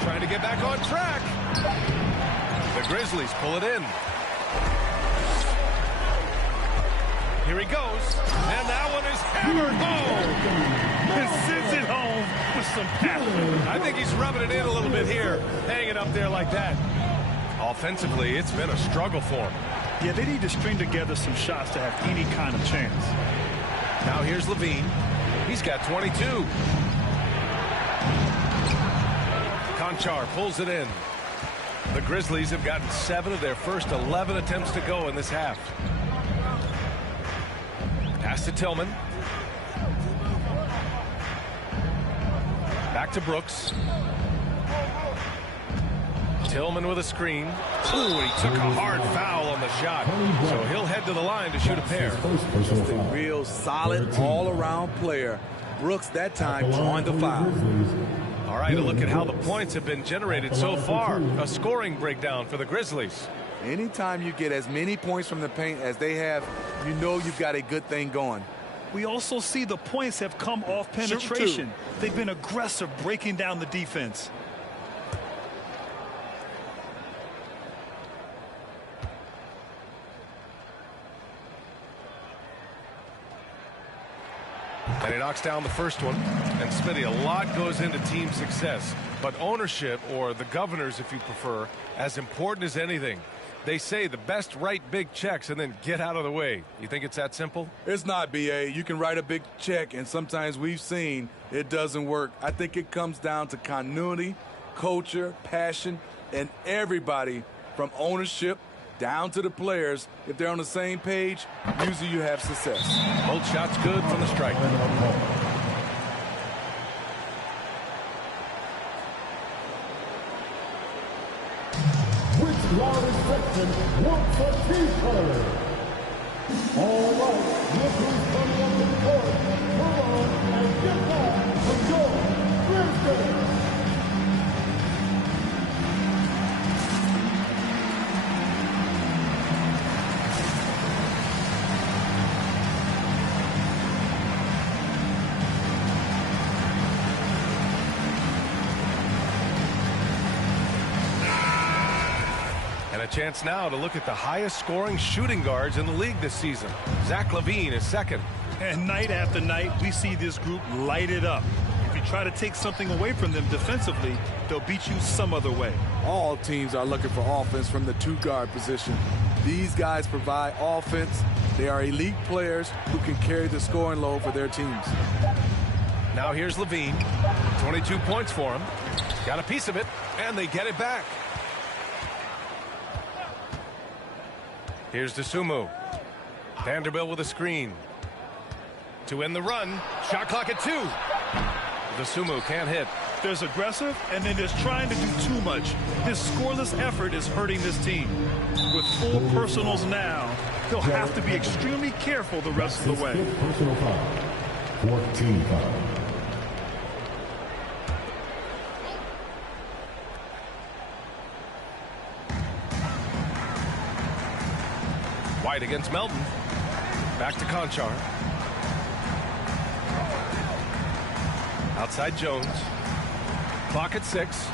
Trying to get back on track. The Grizzlies pull it in. Here he goes. And that one is hammered home. And sends it home with some passion. I think he's rubbing it in a little bit here. Hanging up there like that. Offensively, it's been a struggle for him. Yeah, they need to string together some shots to have any kind of chance. Now here's Levine. He's got 22. Conchar pulls it in. The Grizzlies have gotten 7 of their first 11 attempts to go in this half. Pass to Tillman. Back to Brooks. Tillman with a screen. Ooh, he took a hard foul on the shot. So he'll head to the line to shoot a pair. Just a real solid all-around player. Brooks that time drawing the foul. All right, a look at how the points have been generated so far. A scoring breakdown for the Grizzlies. Anytime you get as many points from the paint as they have, you know you've got a good thing going. We also see the points have come off penetration. They've been aggressive breaking down the defense. And he knocks down the first one. And Smitty, a lot goes into team success. But ownership, or the governors if you prefer, as important as anything. They say the best write big checks and then get out of the way. You think it's that simple? It's not, B.A. You can write a big check, and sometimes we've seen it doesn't work. I think it comes down to continuity, culture, passion, and everybody from ownership down to the players. If they're on the same page, usually you have success. Both shots good from the strike. Which Larry section wants a t-shirt? All right, look who's coming up to the court. Come on and get back to your Grizzlies. a chance now to look at the highest scoring shooting guards in the league this season. Zach LaVine is second. And night after night, we see this group light it up. If you try to take something away from them defensively, they'll beat you some other way. All teams are looking for offense from the two-guard position. These guys provide offense. They are elite players who can carry the scoring load for their teams. Now here's LaVine. 22 points for him. Got a piece of it, and they get it back. Here's DeSumo. Vanderbilt with a screen. To end the run. Shot clock at 2. DeSumo can't hit. There's aggressive, and then there's trying to do too much. His scoreless effort is hurting this team. With 4 personals now, he'll have to be extremely careful the rest of the way. Personal foul. 14 foul. White against Melton. Back to Conchar. Outside Jones. Clock at 6.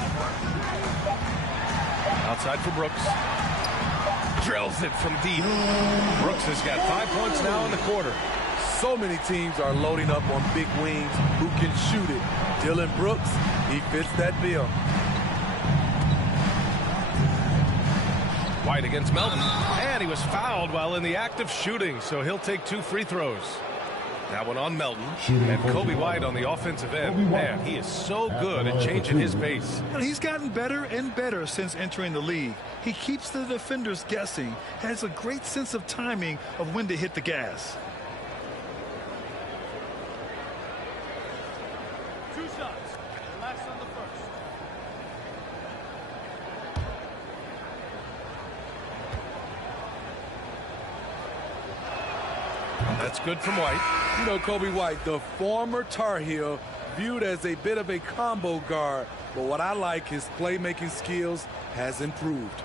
Outside for Brooks. Drills it from deep. Brooks has got 5 points now in the quarter. So many teams are loading up on big wings who can shoot it. Dylan Brooks, he fits that bill. White against Melton. And he was fouled while in the act of shooting, so he'll take 2 free throws. That one on Melton. And Kobe White on the offensive end. Man, he is so good at changing his pace. And he's gotten better and better since entering the league. He keeps the defenders guessing, has a great sense of timing of when to hit the gas. 2 shots. Relax on the first. That's good from White. You know, Kobe White, the former Tar Heel, viewed as a bit of a combo guard, but what I like, his playmaking skills has improved.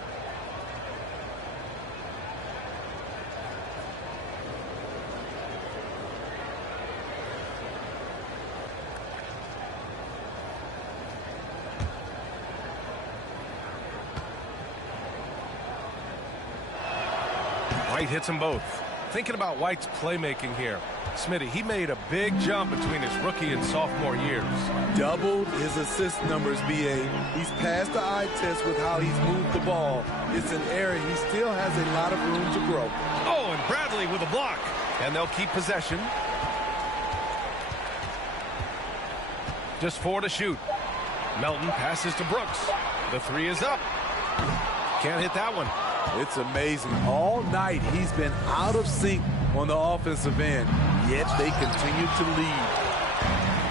White hits them both. Thinking about White's playmaking here. Smitty, he made a big jump between his rookie and sophomore years. Doubled his assist numbers, BA. He's passed the eye test with how he's moved the ball. It's an area he still has a lot of room to grow. Oh, and Bradley with a block. And they'll keep possession. Just 4 to shoot. Melton passes to Brooks. The 3 is up. Can't hit that one. It's amazing. All night he's been out of sync on the offensive end, yet they continue to lead.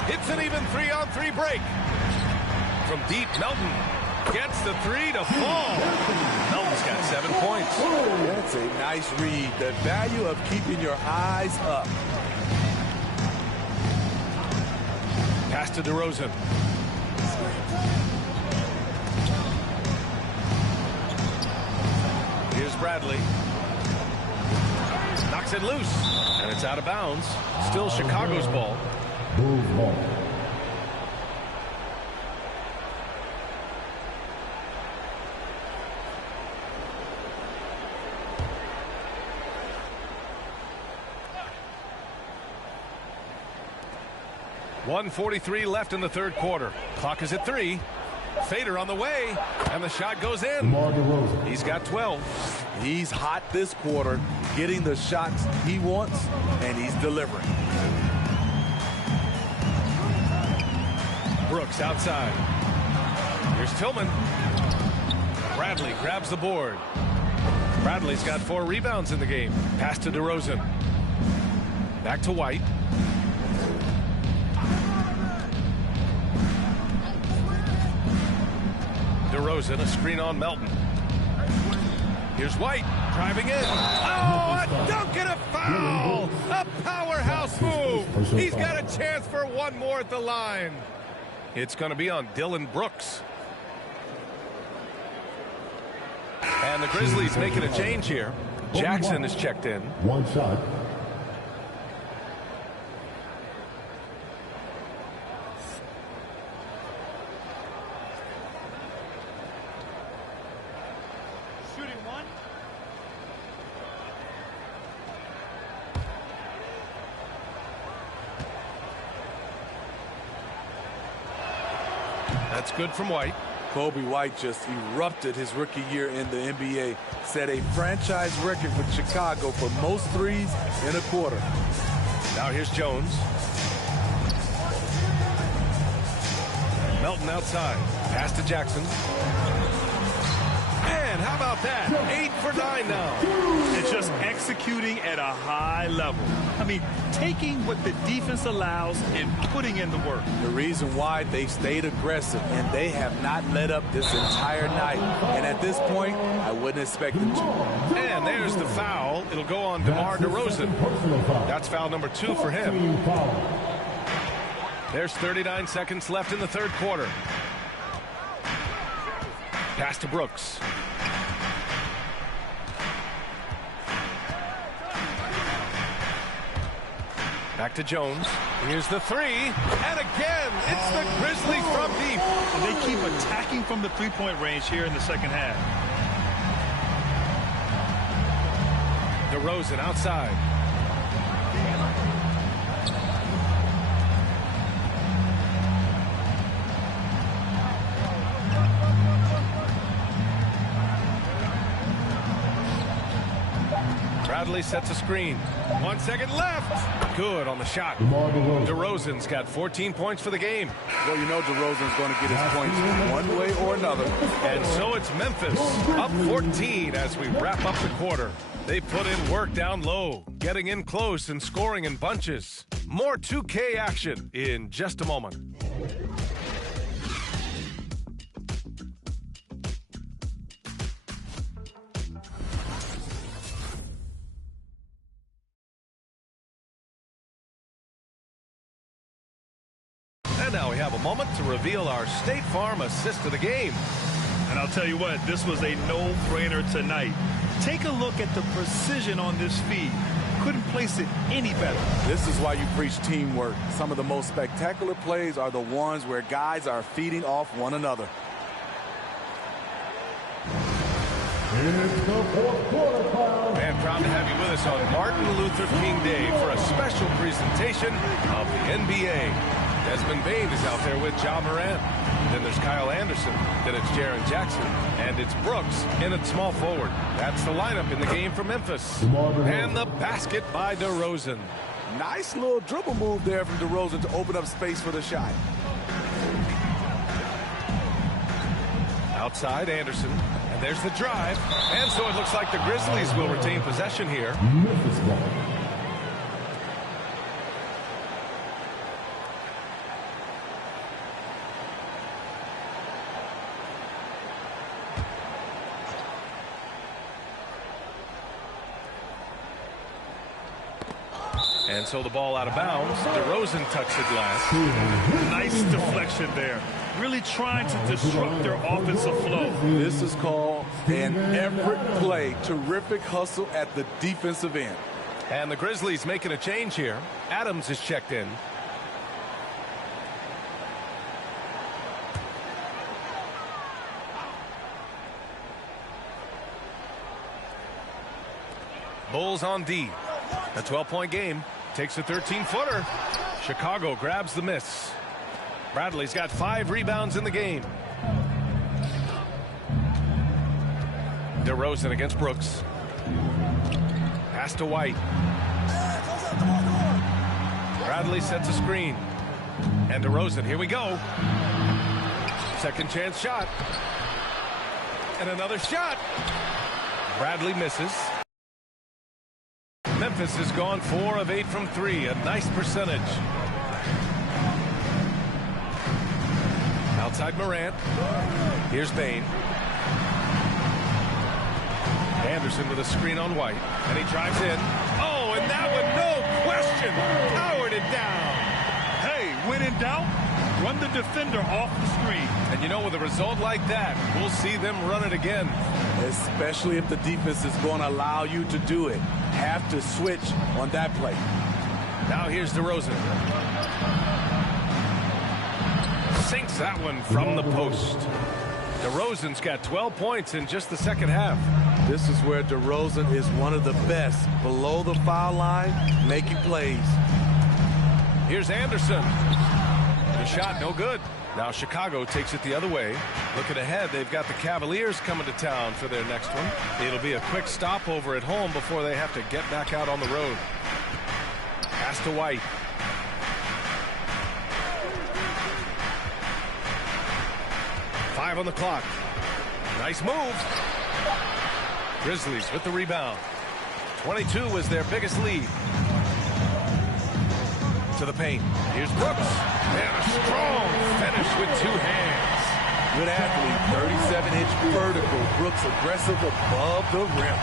It's an even 3-on-3 break. From deep, Melton gets the 3 to fall. Melton's got 7 points. That's a nice read. The value of keeping your eyes up. Pass to DeRozan. Here's Bradley. Knocks it loose. And it's out of bounds. Still Chicago's ball. Bulls ball. .143 left in the third quarter. Clock is at 3. Fader on the way, and the shot goes in. He's got 12. He's hot this quarter, getting the shots he wants, and he's delivering. Brooks outside. Here's Tillman. Bradley grabs the board. Bradley's got 4 rebounds in the game. Pass to DeRozan. Back to White. DeRozan, a screen on Melton. Here's White, driving in. Oh, a dunk and a foul! A powerhouse move! He's got a chance for one more at the line. It's going to be on Dylan Brooks. And the Grizzlies making a change here. Jackson is checked in. 1 shot. Shooting 1. That's good from White. Kobe White just erupted his rookie year in the NBA. Set a franchise record with Chicago for most threes in a quarter. Now here's Jones. Melton outside. Pass to Jackson. And how about that? 8 for 9 now. It's just executing at a high level. I mean, taking what the defense allows and putting in the work. The reason why they stayed aggressive, and they have not let up this entire night. And at this point, I wouldn't expect them to. And there's the foul. It'll go on DeMar DeRozan. That's foul number 2 for him. There's 39 seconds left in the third quarter. Pass to Brooks. Back to Jones. Here's the 3. And again, it's the Grizzlies from deep. And they keep attacking from the three-point range here in the second half. DeRozan outside. Bradley sets a screen. 1 second left. Good on the shot. DeRozan's got 14 points for the game. Well, you know DeRozan's going to get his points one way or another. And so it's Memphis up 14 as we wrap up the quarter. They put in work down low, getting in close and scoring in bunches. More 2K action in just a moment. And now we have a moment to reveal our State Farm assist of the game. And I'll tell you what, this was a no-brainer tonight. Take a look at the precision on this feed. Couldn't place it any better. This is why you preach teamwork. Some of the most spectacular plays are the ones where guys are feeding off one another. It's the fourth quarter, crowd. And proud to have you with us on Martin Luther King Day for a special presentation of the NBA. Desmond Bane is out there with Ja Morant. Then there's Kyle Anderson. Then it's Jaren Jackson. And it's Brooks in at small forward. That's the lineup in the game for Memphis. And the basket by DeRozan. Nice little dribble move there from DeRozan to open up space for the shot. Outside Anderson. And there's the drive. And so it looks like the Grizzlies will retain possession here. Memphis ball. And so the ball out of bounds. DeRozan touched the glass. Nice deflection there. Really trying to disrupt their offensive flow. This is called an effort play. Terrific hustle at the defensive end. And the Grizzlies making a change here. Adams is checked in. Bulls on D. A 12-point game. Takes a 13-footer. Chicago grabs the miss. Bradley's got 5 rebounds in the game. DeRozan against Brooks. Pass to White. Bradley sets a screen. And DeRozan, here we go. Second chance shot. And another shot. Bradley misses. Memphis has gone 4 of 8 from 3, a nice percentage. Outside Morant. Here's Bane. Anderson with a screen on White, and he drives in. Oh, and that one, no question, powered it down. Hey, when in doubt, run the defender off the screen. And you know, with a result like that, we'll see them run it again. Especially if the defense is going to allow you to do it. Have to switch on that play. Now here's DeRozan. Sinks that one from the post. DeRozan's got 12 points in just the second half. This is where DeRozan is one of the best. Below the foul line, making plays. Here's Anderson. The shot no good. Now Chicago takes it the other way. Looking ahead, they've got the Cavaliers coming to town for their next one. It'll be a quick stopover at home before they have to get back out on the road. Pass to White. Five on the clock. Nice move. Grizzlies with the rebound. 22 was their biggest lead. To the paint. Here's Brooks. And a strong finish with two hands. Good athlete, 37-inch vertical. Brooks aggressive above the rim.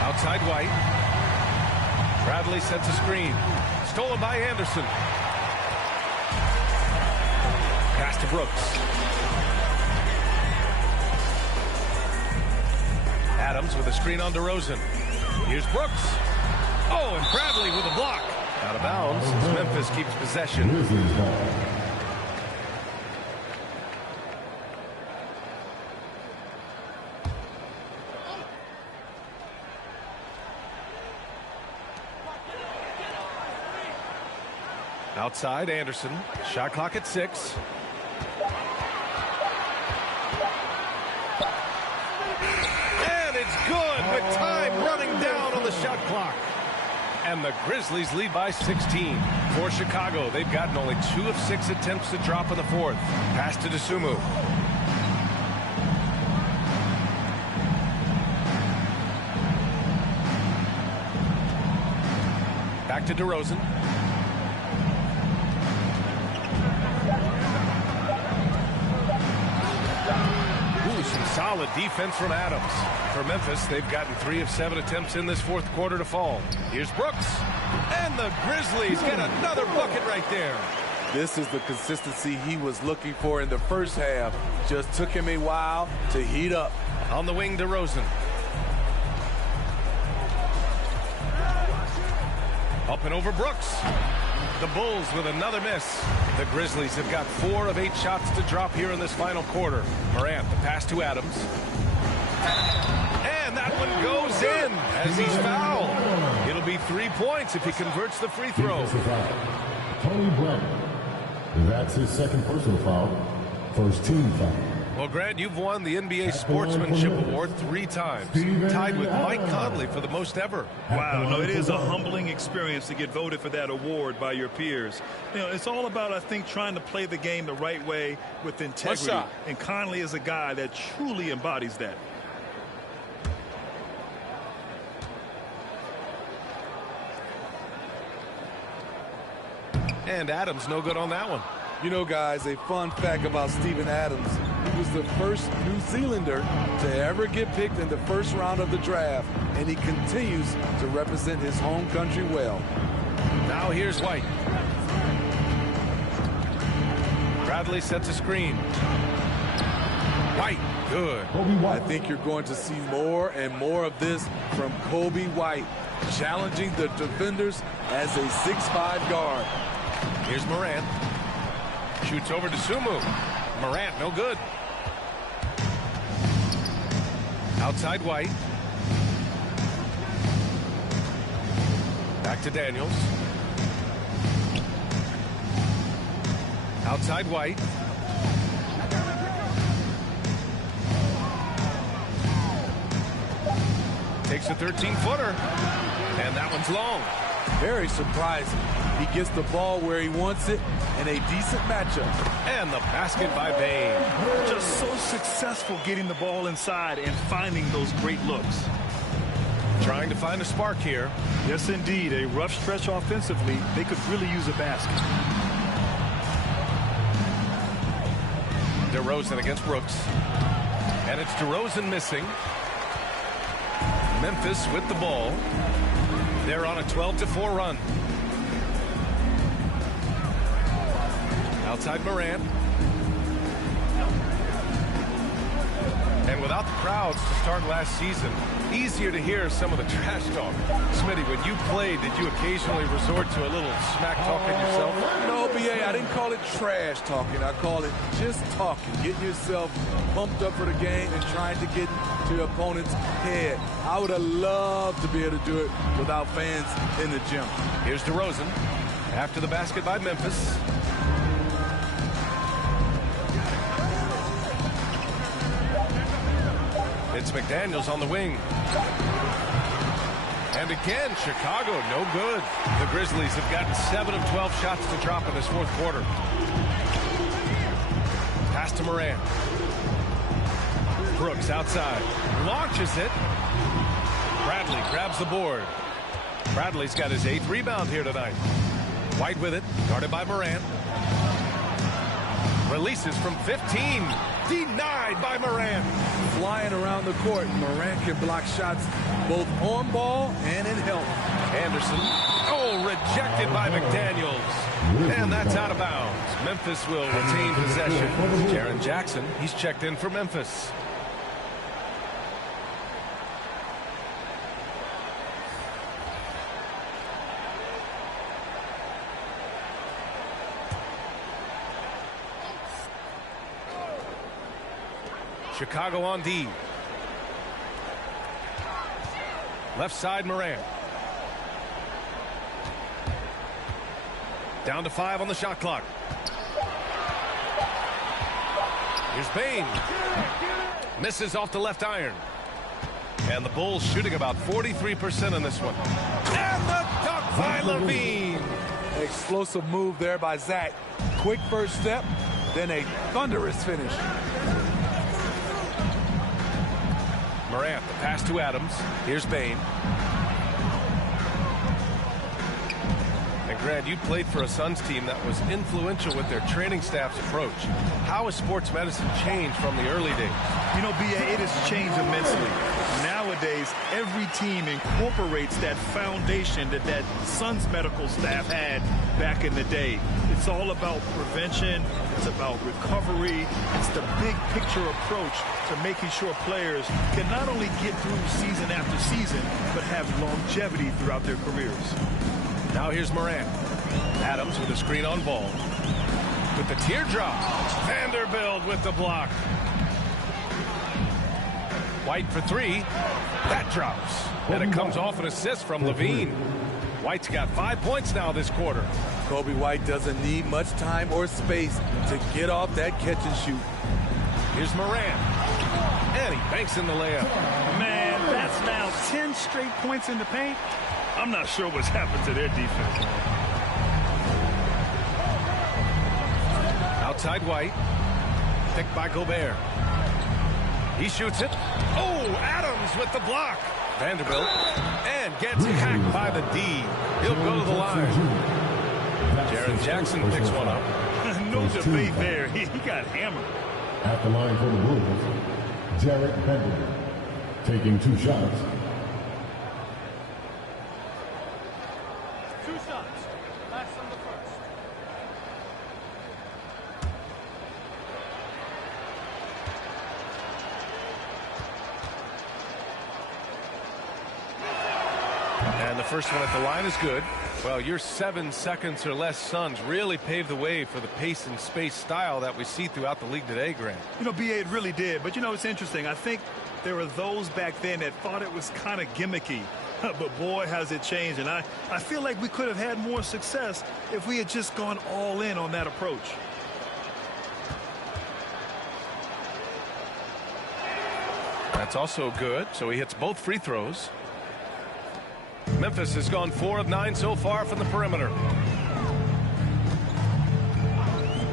Outside White. Bradley sets a screen. Stolen by Anderson. Pass to Brooks. Adams with a screen on DeRozan. Here's Brooks. Oh, and Bradley with a block. Out of bounds as Memphis keeps possession. Outside Anderson. Shot clock at 6. And it's good with time running down on the shot clock. And the Grizzlies lead by 16. For Chicago, they've gotten only 2 of 6 attempts to drop in the fourth. Pass to Dosunmu. Back to DeRozan. Some solid defense from Adams. For Memphis, they've gotten 3 of 7 attempts in this fourth quarter to fall. Here's Brooks. And the Grizzlies get another bucket right there. This is the consistency he was looking for in the first half. Just took him a while to heat up. On the wing, DeRozan. Up and over Brooks. The Bulls with another miss. The Grizzlies have got 4 of 8 shots to drop here in this final quarter. Morant, the pass to Adams. And that one goes in as he's fouled. It'll be 3 points if he converts the free throw. Tony Brett. That's his second personal foul. First team foul. Well, Grant, you've won the NBA Sportsmanship Award 3 times, tied with Mike Conley for the most ever. Wow, no, it is a humbling experience to get voted for that award by your peers. You know, it's all about, I think, trying to play the game the right way with integrity. And Conley is a guy that truly embodies that. And Adams no good on that one. You know, guys, a fun fact about Steven Adams. He was the first New Zealander to ever get picked in the first round of the draft, and he continues to represent his home country well. Now here's White. Bradley sets a screen. White, good. I think you're going to see more and more of this from Kobe White, challenging the defenders as a 6'5" guard. Here's Morant. Shoots over to Sumu. Morant, no good. Outside White. Back to Daniels. Outside White. Takes a 13-footer. And that one's long. Very surprising. He gets the ball where he wants it in a decent matchup. And the basket by Bain. Just so successful getting the ball inside and finding those great looks. Trying to find a spark here. Yes, indeed. A rough stretch offensively. They could really use a basket. DeRozan against Brooks. And it's DeRozan missing. Memphis with the ball. They're on a 12-4 run. Outside Morant. And without the crowds to start last season, easier to hear some of the trash talk. Smitty, when you played, did you occasionally resort to a little smack talking yourself? No, BA, I didn't call it trash talking. I call it just talking, getting yourself pumped up for the game and trying to get to your opponent's head. I would have loved to be able to do it without fans in the gym. Here's DeRozan after the basket by Memphis. It's McDaniels on the wing. And again, Chicago, no good. The Grizzlies have gotten 7 of 12 shots to drop in this fourth quarter. Pass to Morant. Brooks outside. Launches it. Bradley grabs the board. Bradley's got his 8th rebound here tonight. White with it, guarded by Morant. Releases from 15. Denied by Morant. Flying around the court, Morant can block shots both on ball and in help. Anderson. Oh, rejected by McDaniels. And that's out of bounds. Memphis will retain possession. Jaren Jackson, he's checked in for Memphis. Chicago on D. Left side, Morant. Down to 5 on the shot clock. Here's Bane. Misses off the left iron. And the Bulls shooting about 43% in this one. And the dunk by Levine. Explosive move there by Zach. Quick first step, then a thunderous finish. Morant, the pass to Adams. Here's Bane. And Grant, you played for a Suns team that was influential with their training staff's approach. How has sports medicine changed from the early days? You know, B.A., it has changed immensely. Nowadays, every team incorporates that foundation that Suns medical staff had back in the day. It's all about prevention. It's about recovery. It's the big picture approach to making sure players can not only get through season after season, but have longevity throughout their careers. Now here's Morant. Adams with a screen on ball. With the teardrop. Vanderbilt with the block. White for 3. That drops. And it comes off an assist from Levine. White's got 5 points now this quarter. Kobe White doesn't need much time or space to get off that catch and shoot. Here's Morant. And he banks in the layup. Man, that's now 10 straight points in the paint. I'm not sure what's happened to their defense. Outside White. Picked by Gobert. He shoots it. Oh, Adams with the block. Vanderbilt. And gets hacked by the D. He'll go to the line. Jaren Jackson picks one up. No debate there. He got hammered. At the line for the Bulls, Jarrett Vanderbilt taking 2 shots. 2 shots. Last on the first. And the first one at the line is good. Well, your 7 seconds or less Suns really paved the way for the pace and space style that we see throughout the league today, Grant. You know, B.A., it really did. But, you know, it's interesting. I think there were those back then that thought it was kind of gimmicky. But, boy, has it changed. And I feel like we could have had more success if we had just gone all in on that approach. That's also good. So he hits both free throws. Memphis has gone 4 of 9 so far from the perimeter.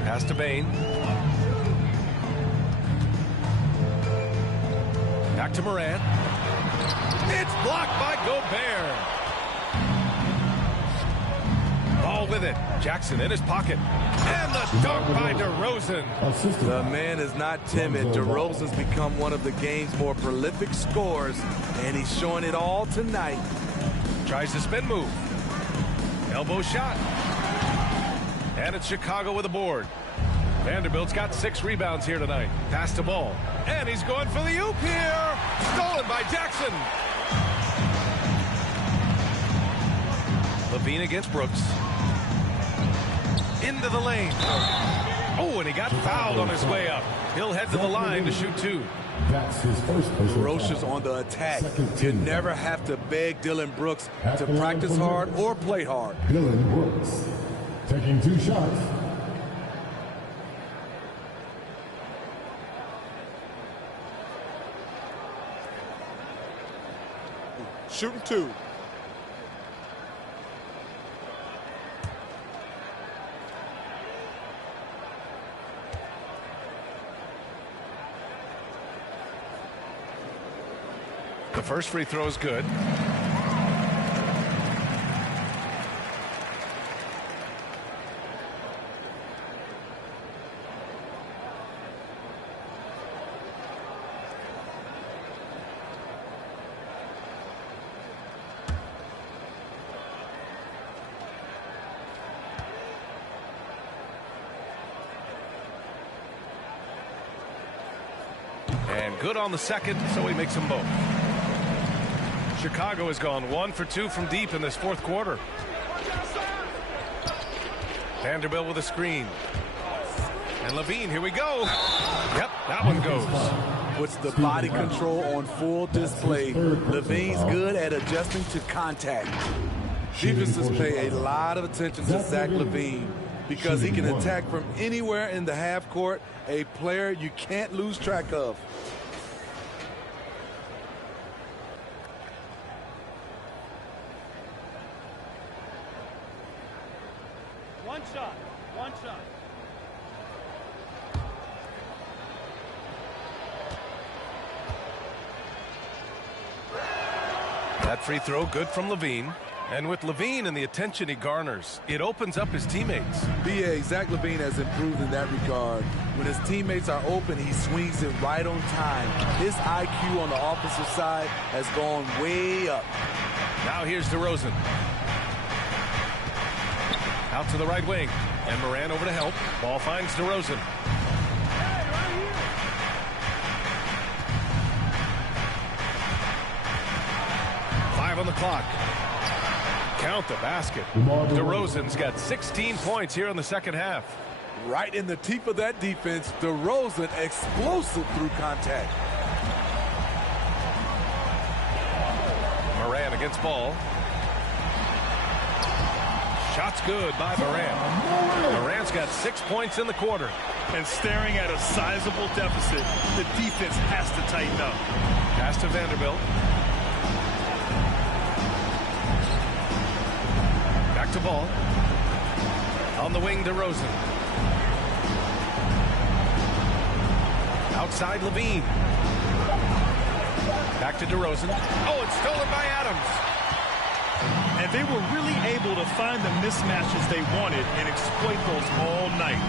Pass to Bane. Back to Morant. It's blocked by Gobert. Ball with it. Jackson in his pocket. And the dunk by DeRozan. The man is not timid. DeRozan's become one of the game's more prolific scorers, and he's showing it all tonight. Tries the spin move. Elbow shot. And it's Chicago with a board. Vanderbilt's got 6 rebounds here tonight. Pass to Ball. And he's going for the oop here. Stolen by Jackson. Levine against Brooks. Into the lane. Oh, and he got fouled on his way up. He'll head to the line to shoot 2. That's his first personal Ferocious foul. on the attack. Second You team. never have to beg Dylan Brooks At to the line practice for hard Memphis, or play hard. Dylan Brooks taking 2 shots. shooting 2. The first free throw is good. And good on the second, so he makes them both. Chicago has gone 1 for 2 from deep in this fourth quarter. Vanderbilt with a screen. And Levine, here we go. Yep, that one goes. Puts the body control on full display. Levine's good at adjusting to contact. Defenses pay a lot of attention to Zach Levine because he can attack from anywhere in the half court, a player you can't lose track of. One shot. One shot. That free throw good from Levine. And with Levine and the attention he garners, it opens up his teammates. B.A. Zach Levine has improved in that regard. When his teammates are open, he swings it right on time. His IQ on the offensive side has gone way up. Now here's DeRozan. Out to the right wing. And Moran over to help. Ball finds DeRozan. On the clock. Count the basket. DeRozan's got 16 points here in the second half. Right in the teeth of that defense, DeRozan explosive through contact. Moran against ball. Shot's good by Moran. Moran's got 6 points in the quarter. And staring at a sizable deficit, the defense has to tighten up. Pass to Vanderbilt. Back to ball. On the wing, DeRozan. Outside, Levine. Back to DeRozan. Oh, it's stolen by Adams. And they were really able to find the mismatches they wanted and exploit those all night.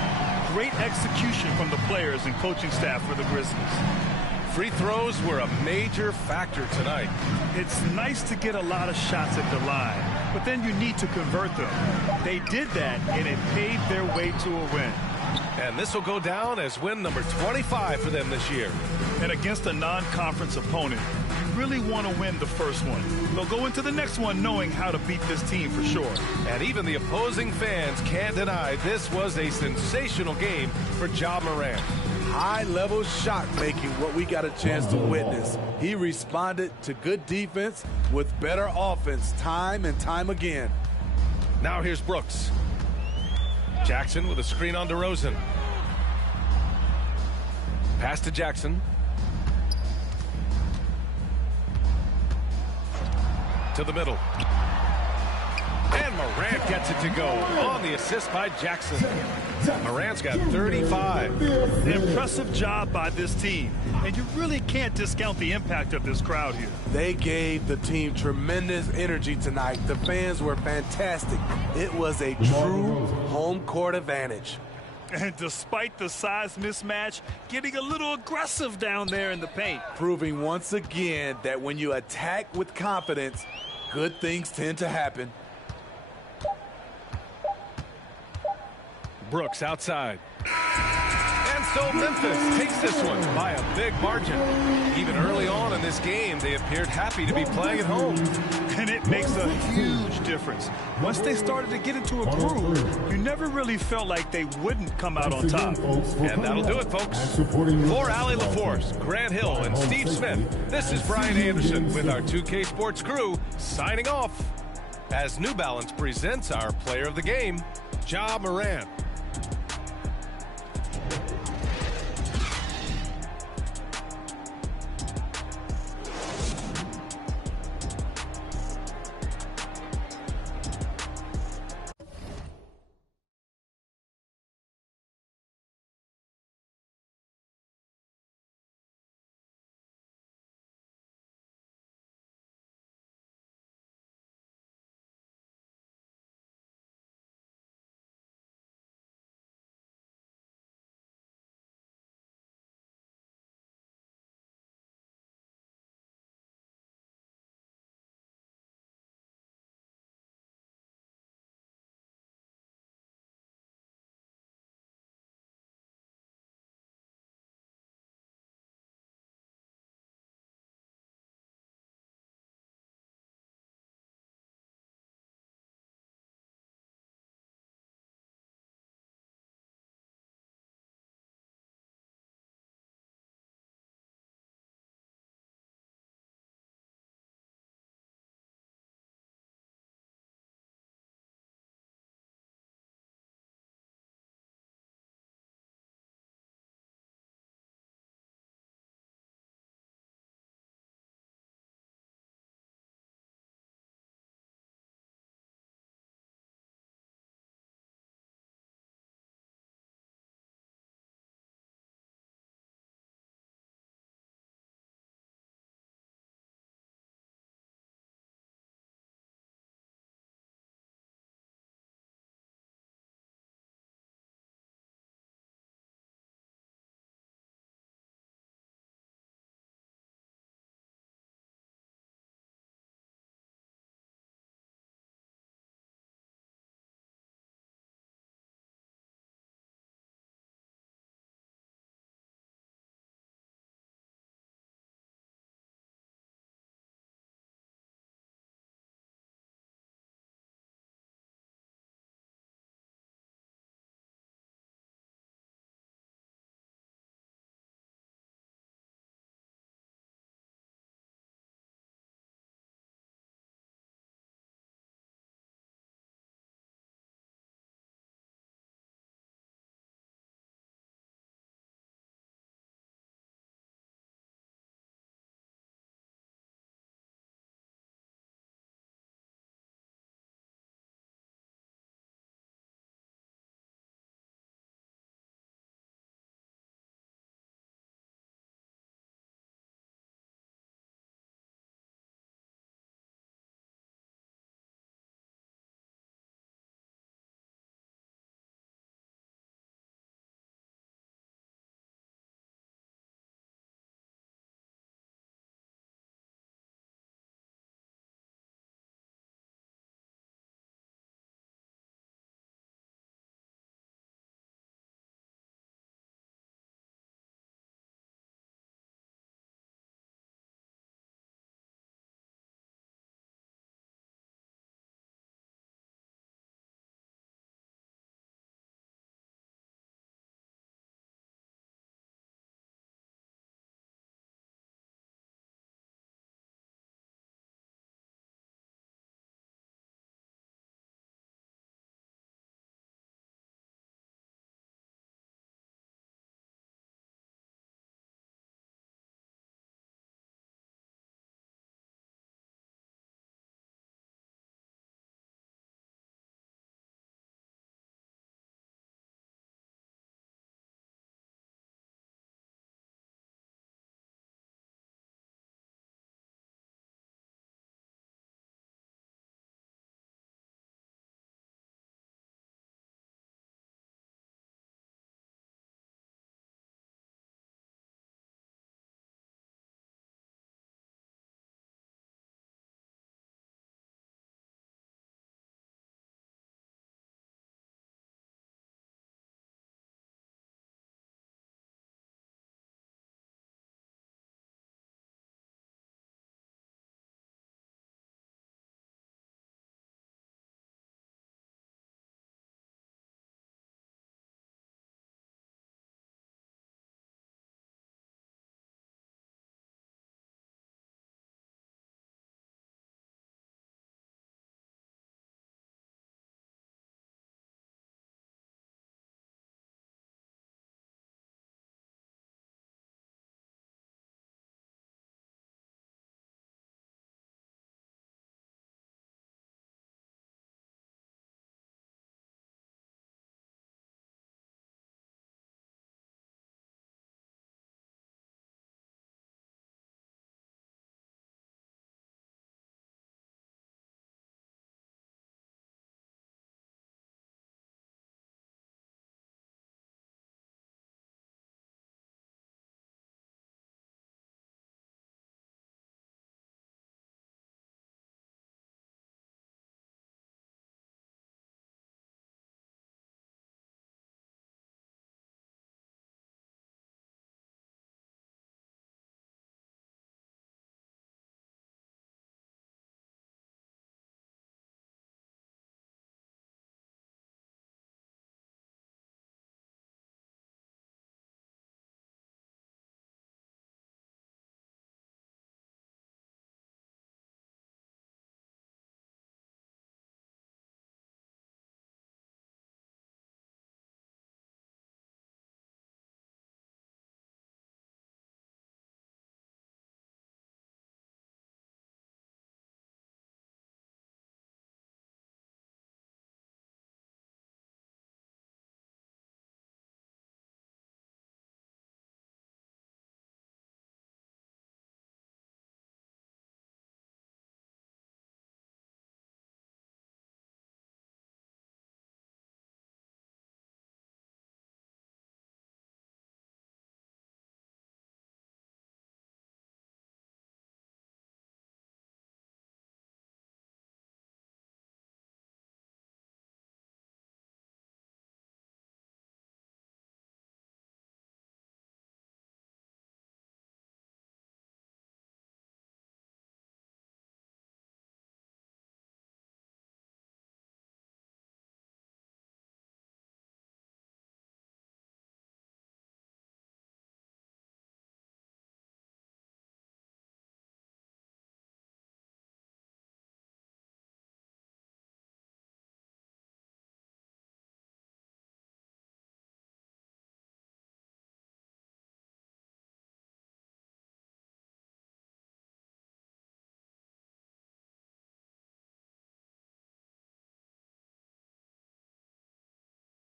Great execution from the players and coaching staff for the Grizzlies. Free throws were a major factor tonight. It's nice to get a lot of shots at the line, but then you need to convert them. They did that, and it paved their way to a win. And this will go down as win number 25 for them this year. And against a non-conference opponent, you really want to win the first one. They'll go into the next one knowing how to beat this team for sure. And even the opposing fans can't deny this was a sensational game for Ja Morant. High-level shot making, what we got a chance to witness. He responded to good defense with better offense time and time again. Now here's Brooks. Jackson with a screen on DeRozan. Pass to Jackson. To the middle. And Morant gets it to go on the assist by Jackson. Morant's got 35. An impressive job by this team. And you really can't discount the impact of this crowd here. They gave the team tremendous energy tonight. The fans were fantastic. It was a true home court advantage. And despite the size mismatch, getting a little aggressive down there in the paint. Proving once again that when you attack with confidence, good things tend to happen. Brooks outside. And so Memphis takes this one by a big margin. Even early on in this game, they appeared happy to be playing at home. And it makes a huge difference. Once they started to get into a groove, you never really felt like they wouldn't come out on top. And that'll do it, folks. For Allie LaForce, Grant Hill, and Steve Smith, this is Brian Anderson with our 2K Sports crew signing off as New Balance presents our player of the game, Ja Morant.